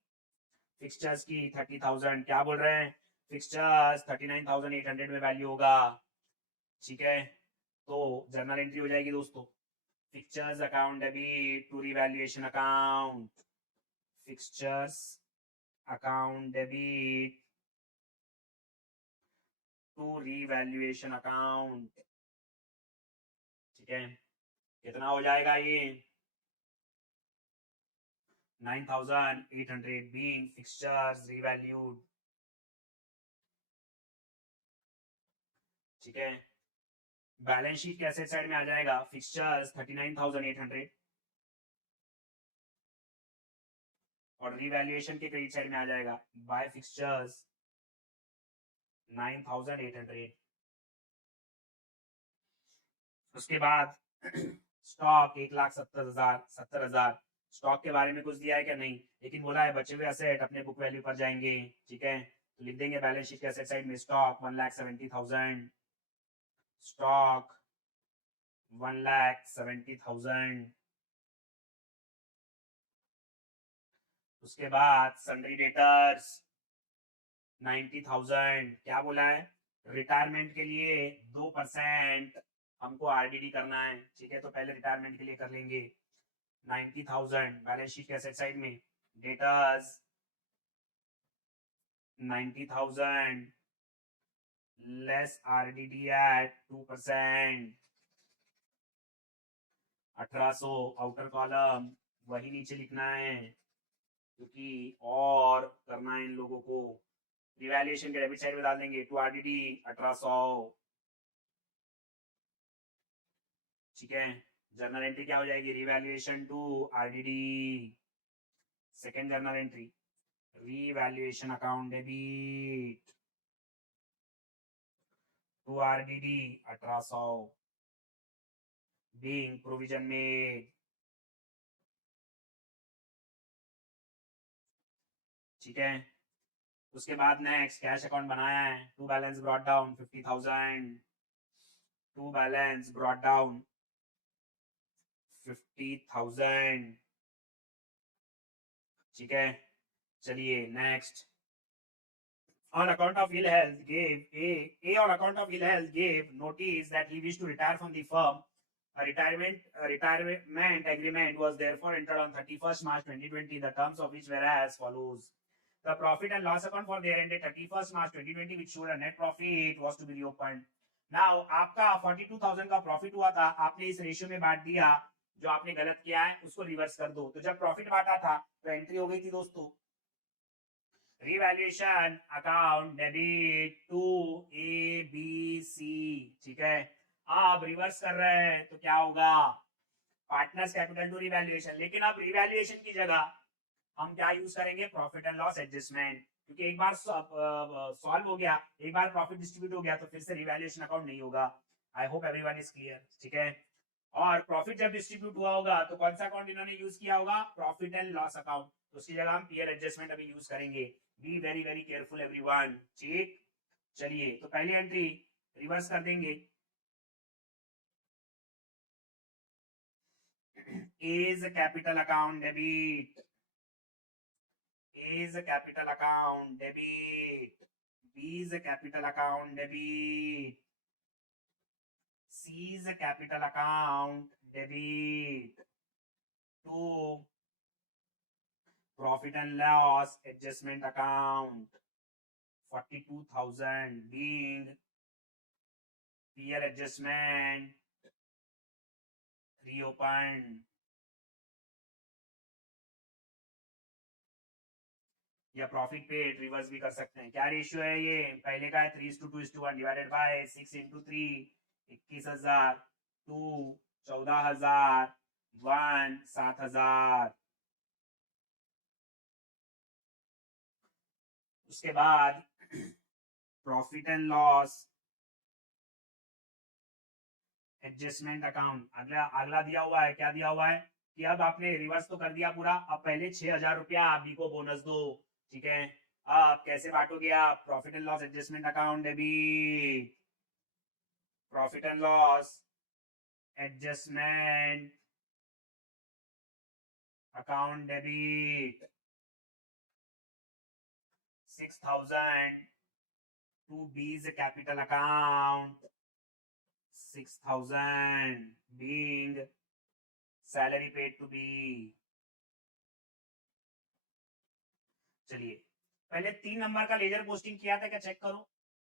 फिक्सचर्स की 30,000. क्या बोल रहे हैं? फिक्सचर्स 39,800 में वैल्यू होगा. ठीक है, तो जर्नल एंट्री हो जाएगी दोस्तों. Fixtures account debit to revaluation account, fixtures account debit to revaluation account. ठीक है, कितना हो जाएगा ये? 9,800 being fixtures revalued. ठीक है, बैलेंस शीट के एसेट साइड में आ जाएगा फिक्सचर्स 39,800 और रिवैल्यूएशन के क्रेडिट साइड में आ जाएगा बाय फिक्सचर्स 9,800. उसके बाद स्टॉक 1,70,000. स्टॉक के बारे में कुछ दिया है क्या? नहीं, लेकिन बोला है बचे हुए एसेट अपने बुक वैल्यू पर जाएंगे, ठीक है। तो लिख देंगे बैलेंस शीट के एसेट साइड में स्टॉक 1,70,000, स्टॉक 1,70,000। उसके बाद सन्ड्री डेटर्स 90,000। क्या बोला है? रिटायरमेंट के लिए 2% हमको आरडीडी करना है, ठीक है। तो पहले रिटायरमेंट के लिए कर लेंगे 90,000 बैलेंस शीट के एसेट साइड में, debtors 90,000 less RDD at 2%, 1800 outer column वही नीचे लिखना है क्योंकि और करना है इन लोगों को। रिवैल्यूएशन के डेबिट साइड में डाल देंगे टू आरडीडी 1800, ठीक है। जर्नल एंट्री क्या हो जाएगी? Revaluation to RDD. Second journal entry revaluation account debit to RDD 1800 being provision made, ठीक है। उसके बाद नेक्स्ट कैश अकाउंट बनाया है, to balance brought down 50,000, to balance brought down 50,000, ठीक है। चलिए next, on account of ill health gave a on account of ill health gave notice that he wished to retire from the firm. A retirement agreement was therefore entered on 31st March 2020, the terms of which were as follows. The profit and loss account for the year ended 31st March 2020, which showed a net profit, was to be reopened. Now, आपका 42,000 का प्रॉफिट हुआ था, आपने इस रेशियो में बांट दिया, जो आपने गलत किया है उसको रिवर्स कर दो। तो जब प्रॉफिट बांटा था तो एंट्री हो गई थी दोस्तों, revaluation account debit to A B C, ठीक है। अब रिवर्स कर रहे हैं तो क्या होगा? Partners capital to revaluation. लेकिन अब रिवैल्यूएशन की जगह हम क्या यूज करेंगे? प्रॉफिट एंड लॉस एडजस्टमेंट, क्योंकि एक बार सॉल्व हो गया, एक बार प्रॉफिट डिस्ट्रीब्यूट हो गया तो फिर से रिवैल्यूएशन अकाउंट नहीं होगा। I hope everyone is clear, ठीक है। और प्रॉफिट जब डिस्ट्रीब्यूट हुआ होगा तो कौन सा अकाउंट इन्होंने यूज किया होगा? Profit and loss account. तो उसकी जगह हम पीएल एडजस्टमेंट अभी यूज करेंगे। Be very very careful everyone, ठीक। चलिए तो पहली एंट्री रिवर्स कर देंगे, is capital account debit, is capital account debit, B is capital account debit, C is capital account debit to profit and loss adjustment account 42,000 being PL adjustment reopened, या प्रॉफिट पे रिवर्स भी कर सकते हैं। क्या रेशियो है ये? पहले का है 3:2:1 डिवाइडेड बाय 6 × 3 21,000, 2 14,000, 1 7,000। उसके बाद profit and loss adjustment account, अगला अगला दिया हुआ है। क्या दिया हुआ है कि अब आपने रिवर्स तो कर दिया पूरा, अब पहले 6,000 रुपया आप बी को बोनस दो, ठीक है। अब कैसे बांटोगे आप? Profit and loss adjustment account debit, profit and loss adjustment account debit 6,000 to B's capital account 6,000 being salary paid to B। चलिए पहले 3 नंबर का लेजर पोस्टिंग किया था क्या चेक करो।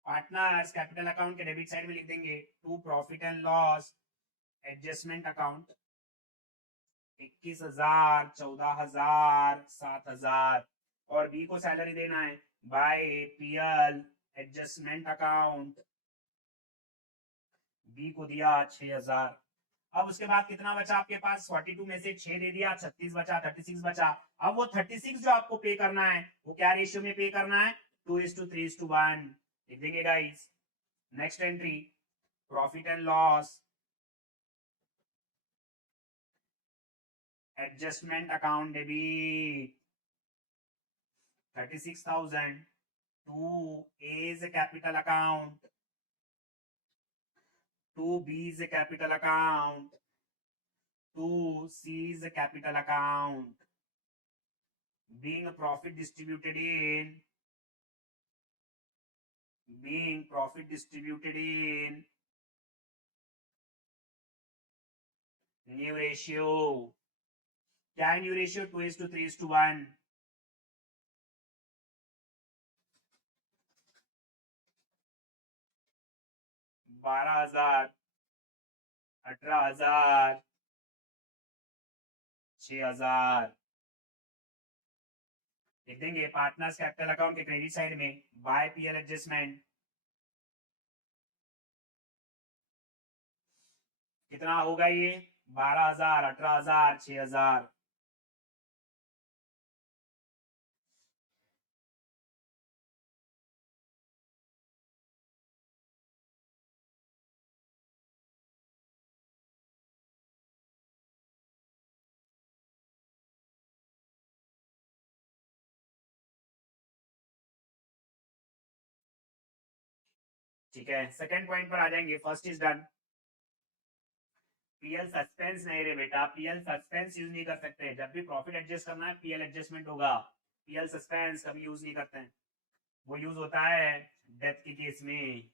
पार्टनर्स कैपिटल अकाउंट के डेबिट साइड में लिख देंगे to profit and loss adjustment account 21,000, 14,000, 7,000, और बी को सैलरी देना है by PL adjustment account, B को दिया 6,000। अब उसके बाद कितना बचा आपके पास? 42 में से 6 दे दिया, 36 बचा, 36 बचा। अब वो 36 जो आपको पे करना है वो क्या रेशियो में पे करना है? 2:3:1 लिख देंगे guys. Next entry profit and loss adjustment account debit 36,000 to A is a capital account, to B is a capital account, to C is a capital account, being a profit distributed in new ratio. क्या है न्यू रेशियो? 2:3:1. 12,000, 18,000, 6,000 लिख देंगे। पार्टनर्स कैपिटल अकाउंट के क्रेडिट साइड में बाय पीएल एडजस्टमेंट कितना होगा ये? 12,000, 18,000, 6,000। ठीक है, सेकंड पॉइंट पर आ जाएंगे। First is done. PL suspense नहीं रे बेटा, पीएल सस्पेंस यूज नहीं कर सकते। जब भी प्रॉफिट एडजस्ट करना है पीएल एडजस्टमेंट होगा, पीएल सस्पेंस कभी यूज नहीं करते हैं। वो यूज होता है डेथ के केस में।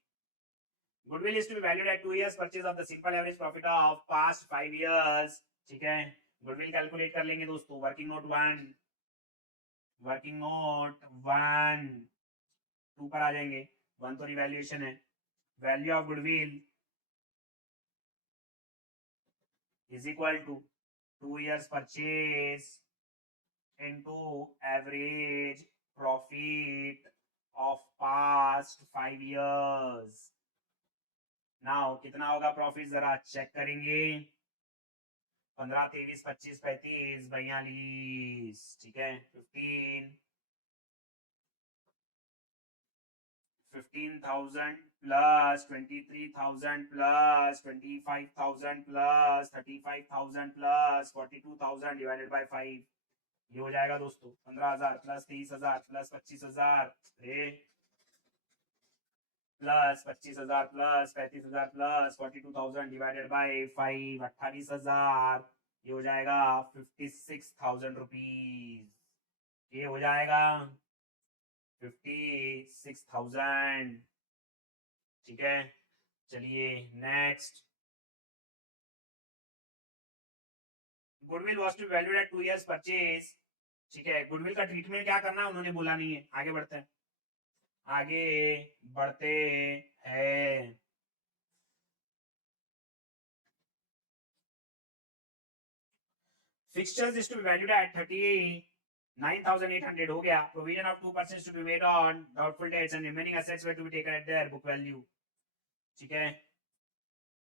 Goodwill is to be valued at 2 years purchase of the simple average profit of past 5 years। ठीक है, गुडविल कैलकुलेट कर लेंगे दोस्तों। वर्किंग नोट 1 2 पर आ जाएंगे। 1 तो रिवैल्यूएशन है। Value of goodwill is equal to 2 years purchase into average profit of past 5 years। now कितना होगा प्रॉफिट जरा चेक करेंगे। 15, 23, 25, 35, 42। ठीक है, 15,000 plus 23,000 plus 25,000 plus 35,000 plus 42,000 divided by 5। ये हो जाएगा दोस्तों 15,000 plus 23,000 plus 25,000 plus 25,000 plus 35,000 plus 42,000 divided by 5 28,000। ये हो जाएगा 56,000 रुपीज। ये हो जाएगा 56,000। ठीक है, चलिए next. Goodwill was to valued at 2 years purchase. ठीक है, गुडविल का ट्रीटमेंट क्या करना है उन्होंने बोला नहीं है। आगे बढ़ते हैं, आगे बढ़ते हैं। Fixtures is to be valued at 39,800 हो गया। Provision of 2% to be made on doubtful debts and remaining assets were to be taken at their book value. ठीक है,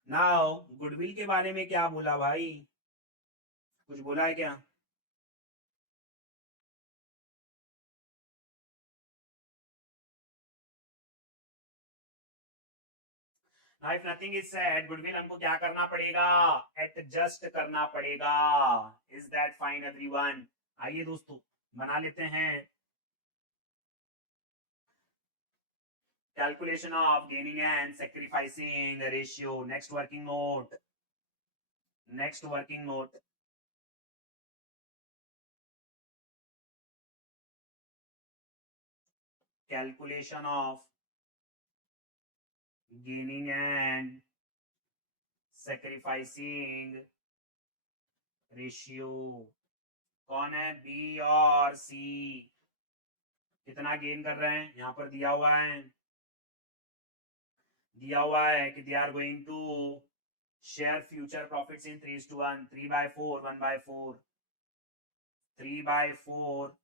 नाउ गुडविल के बारे में क्या बोला भाई? कुछ बोला है क्या? Now if nothing is said, goodwill हमको क्या करना पड़ेगा? एडजस्ट करना पड़ेगा। Is that fine everyone? आइए दोस्तों बना लेते हैं। Calculation of gaining and sacrificing ratio. Next working note, next working note. Calculation of gaining and sacrificing ratio. कौन है? बी और सी। कितना गेन कर रहे हैं? यहां पर दिया हुआ है, दिया हुआ है कि they are going to share future profits in 3:1, 3/4, 1/4, 3/4,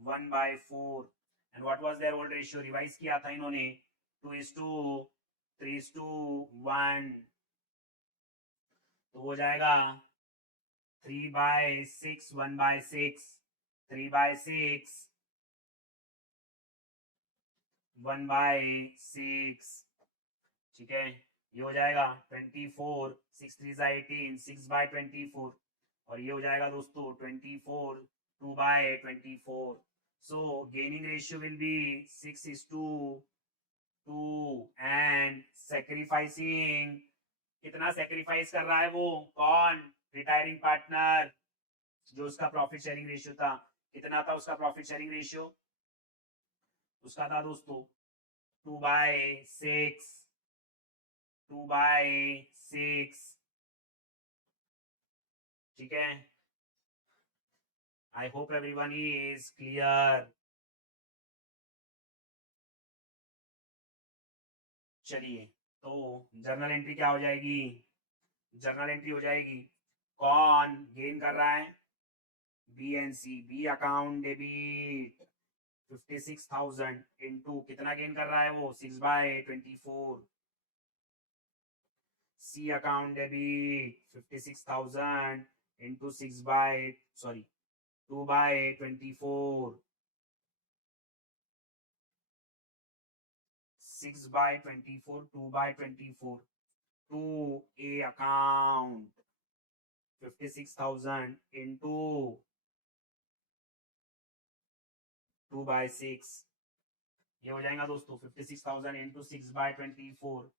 1/4। And what was their old ratio? Revise किया था इन्होंने 2:3:1। तो हो जाएगा 3/6, 1/6, 3/6, 1/6। ठीक है, ये हो जाएगा 24, 6 3 18, 6/24, और ये हो जाएगा दोस्तों 24, 2/24. So gaining ratio will be 6:2 and sacrificing, कितना सेक्रीफाइस कर रहा है वो, कौन, रिटायरिंग पार्टनर, जो उसका प्रॉफिट शेयरिंग रेशियो था, कितना था उसका प्रॉफिट शेयरिंग रेशियो, उसका था दोस्तों 2/6, 2/6. ठीक है, I hope everyone is clear. चलिए, तो जर्नल एंट्री क्या हो जाएगी, जर्नल एंट्री हो जाएगी, कौन गेन कर रहा है, B and C, B account debit 56,000 into कितना गेन कर रहा है वो, 6/24. C account debit 56,000 into 2/24. 6/24, 2/24. To a account 56,000 into 2/6. ये हो जाएगा दोस्तों 56,000 इंटू 6/24,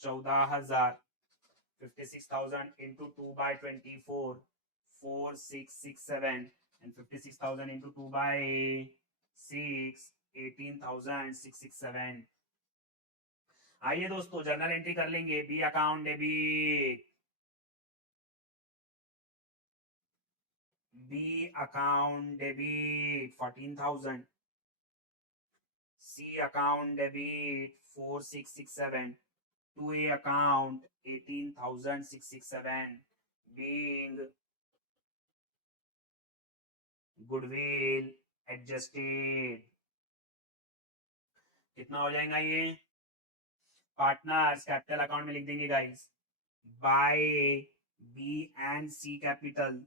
14,000. 56,000 into 2/24, 4,667. and 56,000 into 2/6, 18,667. आइए दोस्तों जर्नल एंट्री कर लेंगे, B account debit, B account debit 14,000, C account debit 4,667, to a account 18,667, being goodwill adjusted. कितना हो जाएगा ये, पार्टनर्स कैपिटल अकाउंट में लिख देंगे guys, by B and C capital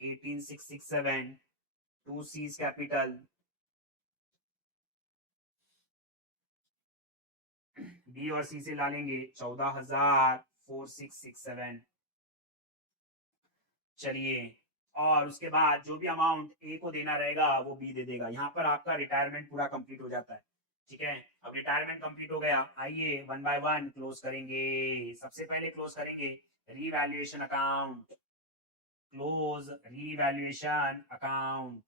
18,667, to C's capital, B और सी से ला लेंगे 14,4667. चलिए, और उसके बाद जो भी अमाउंट ए को देना रहेगा वो बी दे देगा. यहाँ पर आपका रिटायरमेंट पूरा कंप्लीट हो जाता है. ठीक है, अब रिटायरमेंट कंप्लीट हो गया. आइए 1 by 1 क्लोज करेंगे. सबसे पहले क्लोज करेंगे revaluation account. Close revaluation account.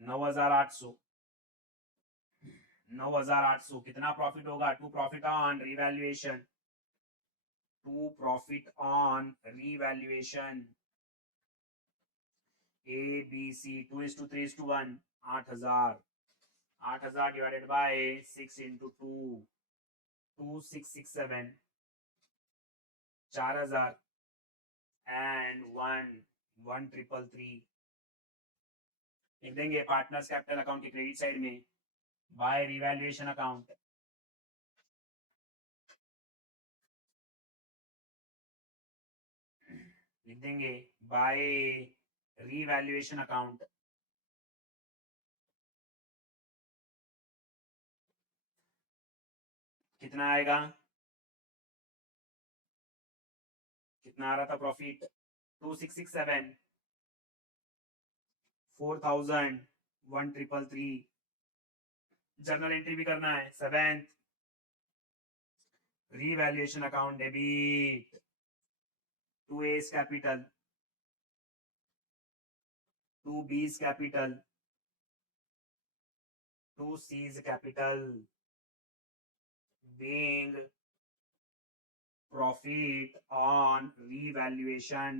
नौ हजार आठ सौ कितना प्रॉफिट होगा, to profit on revaluation, to profit on revaluation. A B C 2:3:1, 8,000. 8,000 divided by 6 into 2, 2,667, 4,000 and 1,333. लिख देंगे पार्टनर्स कैपिटल अकाउंट के क्रेडिट साइड में बाय रिवैल्यूएशन अकाउंट. लिख देंगे बाय रिवैल्यूएशन अकाउंट. कितना आएगा, कितना आ रहा था प्रॉफिट, 2,667, 4,000, 1,333. जर्नल एंट्री भी करना है. 7th revaluation account debit, to A's capital, to B's capital, to C's capital, being profit on revaluation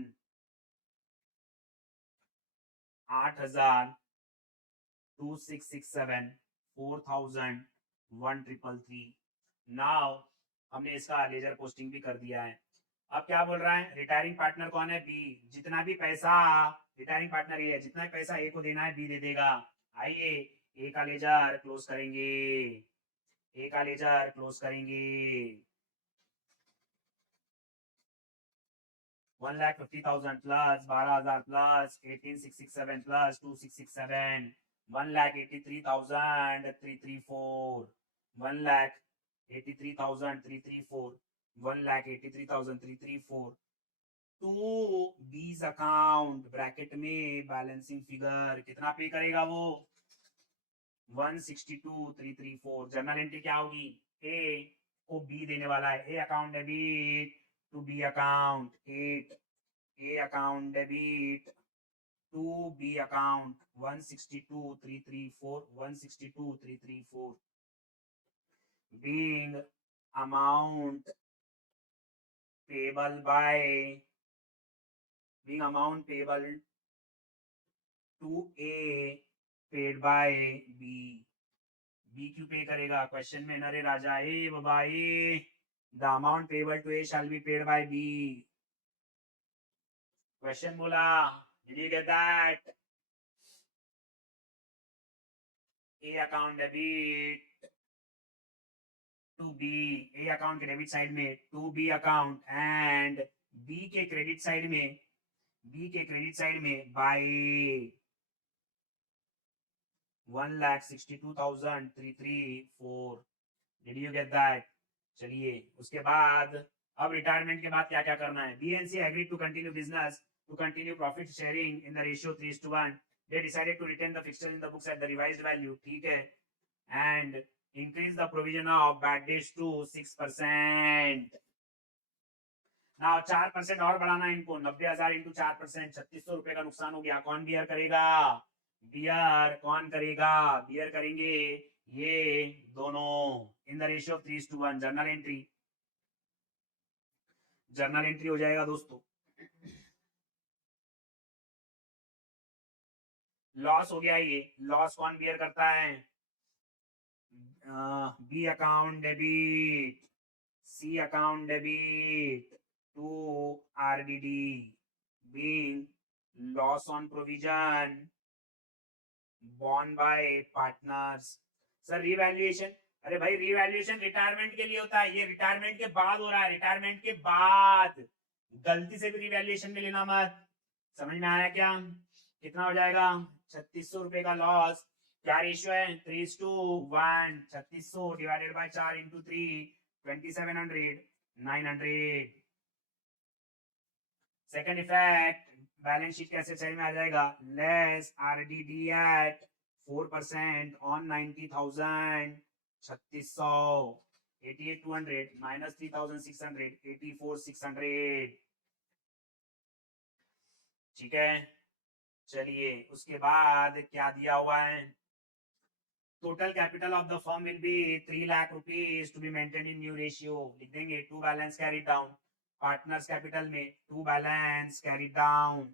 8,000, 2,667, 4,000, 1,333. Now हमने इसका लेजर पोस्टिंग भी कर दिया है. अब क्या बोल रहा है, रिटायरिंग पार्टनर कौन है, बी. जितना भी पैसा रिटायरिंग पार्टनर ये है, जितना भी पैसा ए को देना है बी दे देगा. आइए ए का लेजर क्लोज करेंगे, ए का लेजर क्लोज करेंगे. 1,50,000 plus 12,000 plus 18,667 plus 2,667 1,83,334, 1,83,334, 1,83,334 to B's account bracket में बैलेंसिंग फिगर कितना पे करेगा वो 162,334। जर्नल एंट्री क्या होगी ए को बी देने वाला है A account debit to B account 8 A account debit to B account 162,334 162,334 being amount payable to A paid by B क्यों पे करेगा क्वेश्चन में नरे राजा ए बाबा A the amount payable to A shall be paid by B question बोला did you get that A account debit to B A account के डेबिट साइड में to B account and B के क्रेडिट साइड में by 1,62,334 did you get that चलिए उसके बाद अब रिटायरमेंट के बाद क्या क्या करना है B and C agreed to continue business to continue profit sharing in the ratio 3:1 they decided to retain the fixture in the books at the revised value ठीक है and increase the provision of bad debts to 6%. Now 4% और बढ़ाना इनको 90,000 इंटू 4% 3600 रुपए का नुकसान हो गया कौन बियर करेगा कौन करेगा बियर करेंगे ये दोनों इन the ratio of 3:1 journal entry हो जाएगा दोस्तों लॉस हो गया ये लॉस कौन बियर करता है B account debit C account debit to RDD being loss on provision borne by partners sir revaluation अरे भाई रिवैल्यूएशन रिटायरमेंट के लिए होता है ये रिटायरमेंट के बाद हो रहा है रिटायरमेंट के बाद गलती से भी रिवैल्यूएशन में लेना मत समझ में आया क्या कितना हो जाएगा 3600 रुपए का लॉस क्या रेशियो है 3:1 3600 divided by 4 into 3 2700 900 second effect balance sheet कैसे साइड में आ जाएगा less RDD at 4% on 90,000 3600 88,200 minus 3,600 84,600 ठीक है चलिए उसके बाद क्या दिया हुआ है total capital of the firm will be 3 lakh rupees to be maintain in new ratio लिख देंगे to balance carry down partners capital में टू बैलेंस कैरी डाउन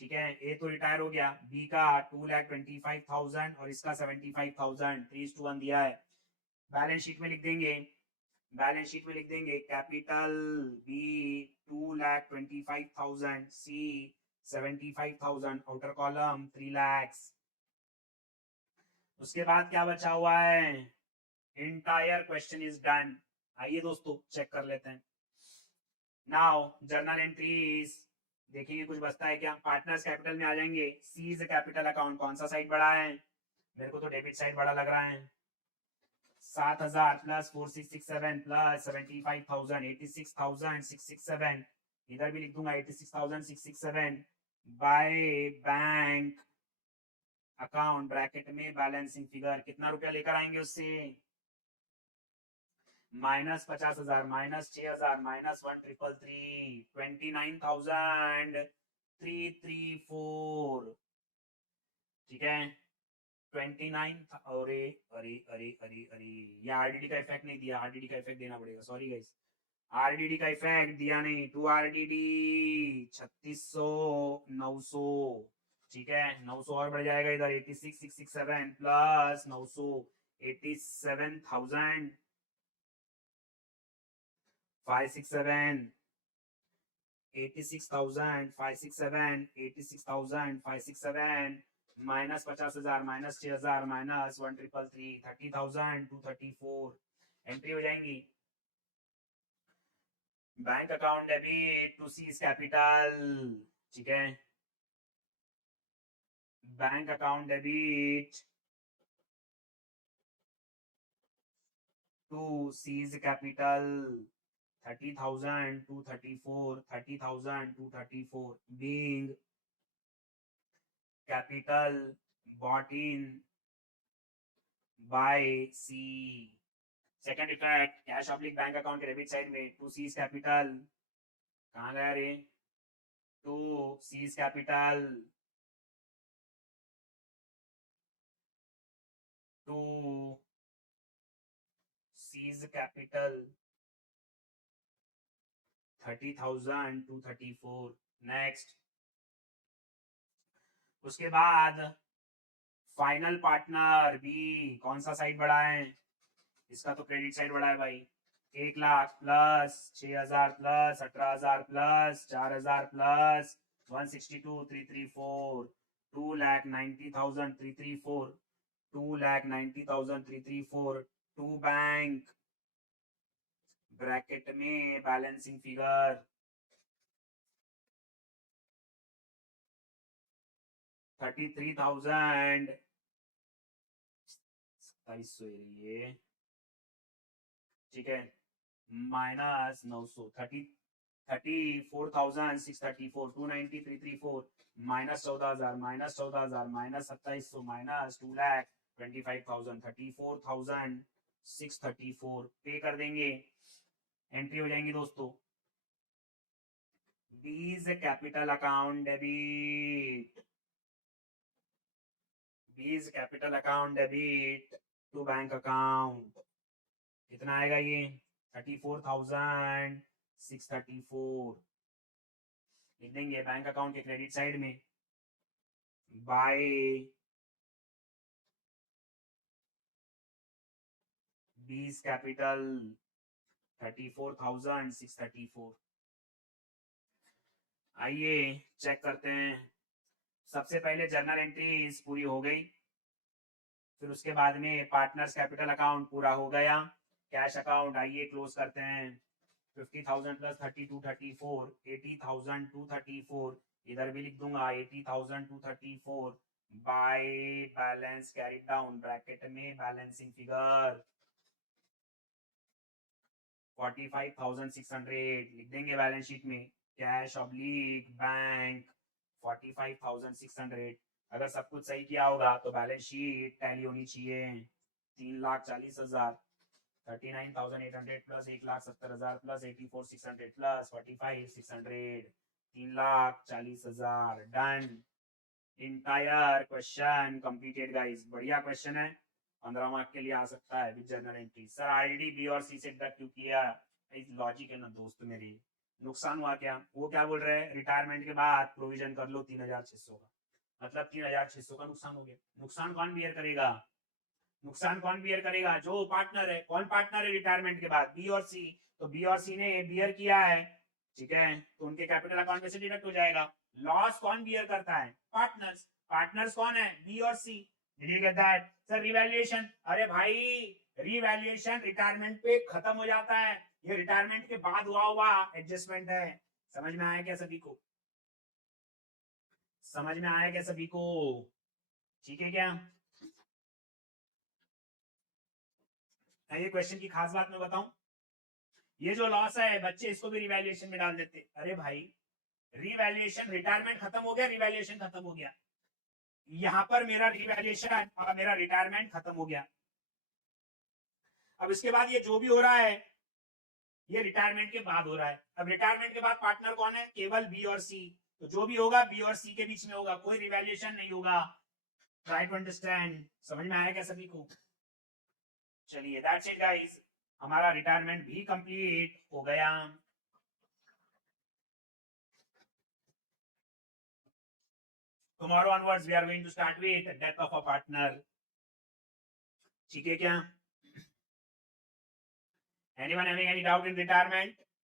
ठीक है ए तो रिटायर हो गया बी का 2,25,000 और इसका 75,000 3:1 दिया है बैलेंस शीट में लिख देंगे कैपिटल बी 2,25,000 सी 75,000 आउटर कॉलम 3 लाख उसके बाद क्या बचा हुआ है इंटायर क्वेश्चन इज डन आइए दोस्तों चेक कर लेते हैं नाउ जर्नल एंट्रीज देखिए कुछ बचता है क्या पार्टनर्स कैपिटल में आ जाएंगे सी इज कैपिटल अकाउंट कौन सा साइड बड़ा है मेरे को तो डेबिट साइड बड़ा लग रहा है 7,000 प्लस 4,667 प्लस 75,000 86,667 इधर भी लिख दूंगा 86,667 बाय बैंक अकाउंट ब्रैकेट में बैलेंसिंग फिगर कितना रुपया लेकर आएंगे उससे माइनस 50,000 माइनस 6,000 माइनस 1,333 29,334 ठीक है 29 अरे अरे अरे अरे अरे ये आरडीडी का इफेक्ट नहीं दिया आरडीडी का इफेक्ट देना पड़ेगा सॉरी गाइस आरडीडी का इफेक्ट दिया नहीं टू आरडीडी 3600 900 ठीक है 900 और बढ़ जाएगा इधर 86,667 plus 900 87,000 567 86,000 567 86,000 567 minus 50,000 minus 6,000 minus 1,333 30,000 234 entry हो जाएंगी bank account debit to C's capital ठीक है bank account debit to C's capital 30,000 to 34, 30,000 to 34 being capital bought in by C. Second effect, cash oblique bank account के डेबिट साइड में टू सीज कैपिटल, कहाँ गया रे, to C's capital to C's capital 30,000 to 34। Next, उसके बाद फाइनल पार्टनर बी, कौन सा साइड बढ़ा है, इसका तो क्रेडिट साइड बढ़ा है भाई, 1 lakh plus 6,000 plus 18,000 plus 4,000 plus 162,334, 2,90,334, 2,90,334 to bank, bracket में बैलेंसिंग फिगर 33,000, 2700 ये, ठीक है, minus 900, 34,634, 290,334 minus 14,000 minus 14,000 minus 2700 minus 2,25,000, 34,634 पे कर देंगे, एंट्री हो जाएंगी दोस्तों। B's capital account debit, B's capital account debit to bank account, कितना आएगा ये, 34,634 लिख देंगे बैंक अकाउंट के क्रेडिट साइड में, बाय बीज कैपिटल 34,634। आइए चेक करते हैं, सबसे पहले जर्नल एंट्रीज पूरी हो गई, फिर उसके बाद में पार्टनर्स कैपिटल अकाउंट पूरा हो गया, कैश अकाउंट आइए क्लोज करते हैं, 50,000 प्लस 32,34, 80,234, इधर भी लिख दूंगा 80,234 by balance carried down, bracket में बैलेंसिंग फिगर 45,600 लिख देंगे बैलेंस शीट में, कैश ऑब्लिक बैंक 45,600। अगर सब कुछ सही किया होगा तो बैलेंस शीट टैली होनी चाहिए 3,40,000, 39,800 plus 1,70,000 plus 84,600 plus 45,600, 3,40,000। Done, entire question completed guys, बढ़िया क्वेश्चन है, 15 मार्क के लिए आ सकता है with journal entry. Sir ID B और सी से डिडक्ट क्यों किया, लॉजिक है ना दोस्त मेरी, नुकसान हुआ क्या, वो क्या बोल रहे हैं, रिटायरमेंट के बाद प्रोविजन कर लो 3,600 का, मतलब 3,600 का नुकसान हो गया, नुकसान कौन बियर करेगा, नुकसान कौन बियर करेगा, जो पार्टनर है, कौन पार्टनर है रिटायरमेंट के बाद, बी और सी, तो बी और सी ने बियर किया है, ठीक है, तो उनके कैपिटल अकाउंट में से डिडक्ट हो जाएगा। लॉस कौन बियर करता है, पार्टनर्स, पार्टनर्स कौन है, बी और C, did you get that sir, revaluation, अरे भाई रिवैल्यूएशन रिटायरमेंट पे खत्म हो जाता है, ये रिटायरमेंट के बाद हुआ एडजस्टमेंट है, समझ में आया क्या सभी को, समझ में आया क्या सभी को, ठीक है क्या। ये क्वेश्चन की खास बात मैं बताऊं, ये जो लॉस है बच्चे इसको भी रिवैल्यूएशन में डाल देते, अरे भाई रिवैल्यूएशन, रिटायरमेंट खत्म हो गया, रिवैल्यूएशन खत्म हो गया, यहां पर मेरा रिवैल्यूएशन और मेरा रिटायरमेंट खत्म हो गया, अब इसके बाद ये जो भी हो रहा है ये रिटायरमेंट के बाद हो रहा है, अब रिटायरमेंट के बाद पार्टनर कौन है, केवल बी और सी, तो जो भी होगा बी और सी के बीच में होगा, कोई रिवैल्यूएशन नहीं होगा, ट्राई टू अंडरस्टैंड, समझ में आया क्या सभी को। चलिए दैट्स इट गाइस, हमारा रिटायरमेंट भी कंप्लीट हो गया। Tomorrow onwards we are going to start with death of a partner, ठीक है क्या, anyone having any doubt in retirement?